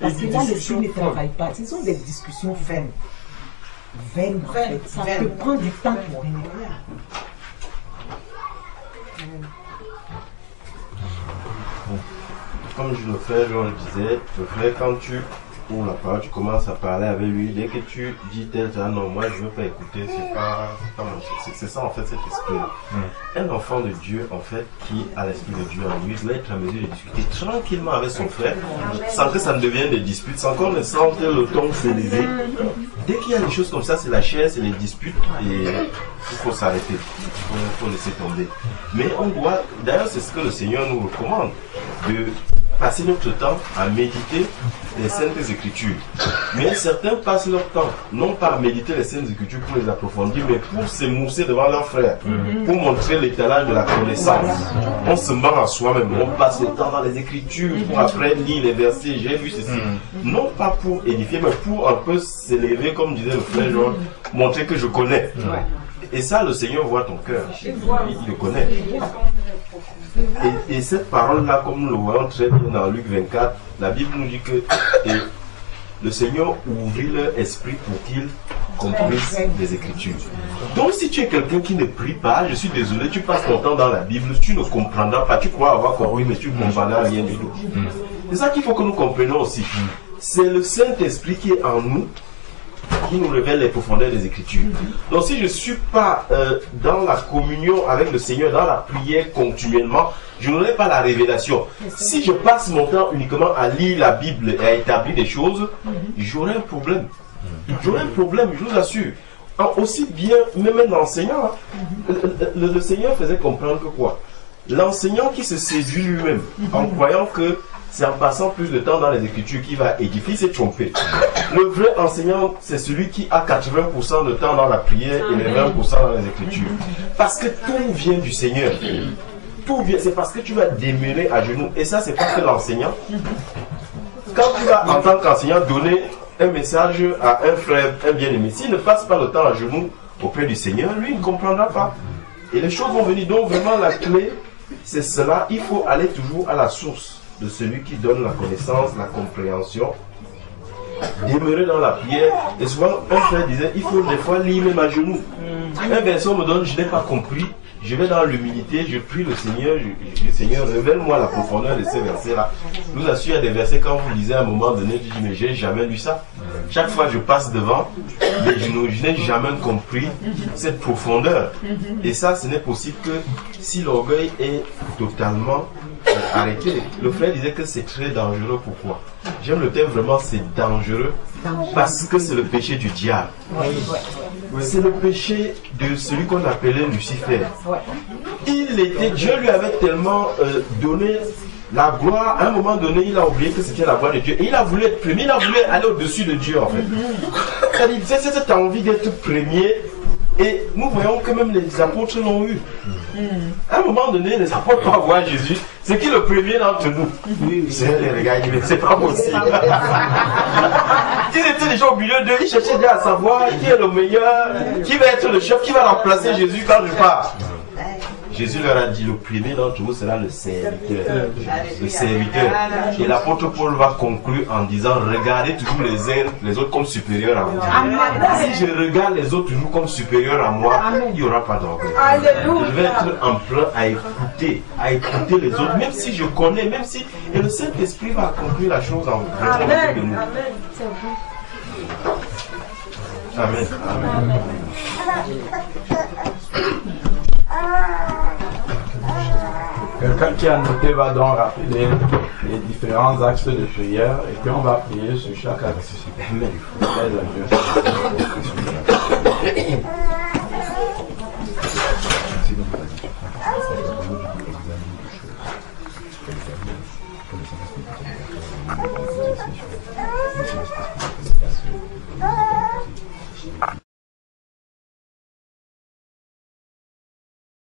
Parce que là, l'esprit ne travaille pas. Ce sont des discussions vaines. Vaines, en fait. Ça te prend du temps pour rien. Comme je le fais, je le disais, le frère, quand tu ouvres la parole, tu commences à parler avec lui, dès que tu dis tel, non, moi je veux pas écouter, c'est pas c'est ça en fait cet esprit. Un enfant de Dieu, en fait, qui a l'esprit de Dieu en lui, doit être en mesure de discuter tranquillement avec son frère, sans que ça ne devienne des disputes, sans qu'on ne sente le ton s'élever. Dès qu'il y a des choses comme ça, c'est la chair, c'est les disputes, et il faut s'arrêter, il faut laisser tomber. Mais on doit, d'ailleurs c'est ce que le Seigneur nous recommande, passer notre temps à méditer les Saintes Écritures. Mais certains passent leur temps, non pas à méditer les Saintes Écritures pour les approfondir, mais pour s'émousser devant leurs frères, pour montrer l'étalage de la connaissance. On se ment à soi-même, on passe le temps dans les Écritures pour après lire les versets, j'ai vu ceci. Non pas pour édifier, mais pour un peu s'élever, comme disait le frère Georges, montrer que je connais. Et ça, le Seigneur voit ton cœur, il le connaît. Et cette parole-là, comme nous le voyons très bien dans Luc 24, la Bible nous dit que le Seigneur ouvrit leur esprit pour qu'ils comprennent les Écritures. Donc si tu es quelqu'un qui ne prie pas, je suis désolé, tu passes ton temps dans la Bible, tu ne comprendras pas, tu crois avoir compris, mais tu ne comprendras rien du tout. C'est ça qu'il faut que nous comprenions aussi. C'est le Saint-Esprit qui est en nous, qui nous révèle les profondeurs des Écritures. Donc si je ne suis pas dans la communion avec le Seigneur, dans la prière continuellement, je n'aurai pas la révélation. Si je passe mon temps uniquement à lire la Bible et à établir des choses, j'aurai un problème. J'aurai un problème, je vous assure. Aussi bien, même un enseignant, le Seigneur faisait comprendre que quoi? L'enseignant qui se séduit lui-même en croyant que c'est en passant plus de temps dans les Écritures qu'il va édifier, s'est trompé. Le vrai enseignant, c'est celui qui a 80% de temps dans la prière et les 20% dans les Écritures. Parce que tout vient du Seigneur. Tout vient, c'est parce que tu vas demeurer à genoux. Et ça, c'est pas que l'enseignant. Quand tu vas, en tant qu'enseignant, donner un message à un frère, un bien-aimé, s'il ne passe pas le temps à genoux auprès du Seigneur, lui, il ne comprendra pas. Et les choses vont venir. Donc, vraiment, la clé, c'est cela. Il faut aller toujours à la source de celui qui donne la connaissance, la compréhension, demeurer dans la prière. Et souvent, un frère disait, il faut des fois lire même à genoux. Un verset me donne, je n'ai pas compris, je vais dans l'humilité, je prie le Seigneur, je dis, Seigneur, révèle-moi la profondeur de ces versets-là. Je vous assure, il y a des versets, quand vous lisez à un moment donné, je dis, mais j'ai jamais lu ça. Chaque fois, je passe devant, mais je n'ai jamais compris cette profondeur. Et ça, ce n'est possible que si l'orgueil est totalement arrêté. Le frère disait que c'est très dangereux. Pourquoi? J'aime le terme vraiment, c'est dangereux. Parce que c'est le péché du diable. C'est le péché de celui qu'on appelait Lucifer. Dieu lui avait tellement donné la gloire. À un moment donné, il a oublié que c'était la gloire de Dieu. Et il a voulu être premier. Il a voulu aller au-dessus de Dieu, en fait. C'est cette envie d'être premier. Et nous voyons que même les apôtres l'ont eu. À un moment donné, les apôtres vont voir Jésus. C'est qui le premier d'entre nous? C'est les gars, mais c'est pas possible. Ils étaient déjà au milieu d'eux. Ils cherchaient déjà à savoir qui est le meilleur, qui va être le chef, qui va remplacer Jésus quand je pars. Jésus leur a dit, le premier d'entre vous sera le serviteur. Le serviteur. Et l'apôtre Paul va conclure en disant, regardez toujours les autres comme supérieurs à vous. Si je regarde les autres toujours comme supérieurs à moi, il n'y aura pas d'orgueil. Je vais être en plein à écouter les autres, même si je connais, même si... Et le Saint-Esprit va accomplir la chose en vraiment de nous. Amen. Amen. Quelqu'un qui a noté va donc rappeler les différents axes de prière et puis on va prier sur chaque axe. Amen.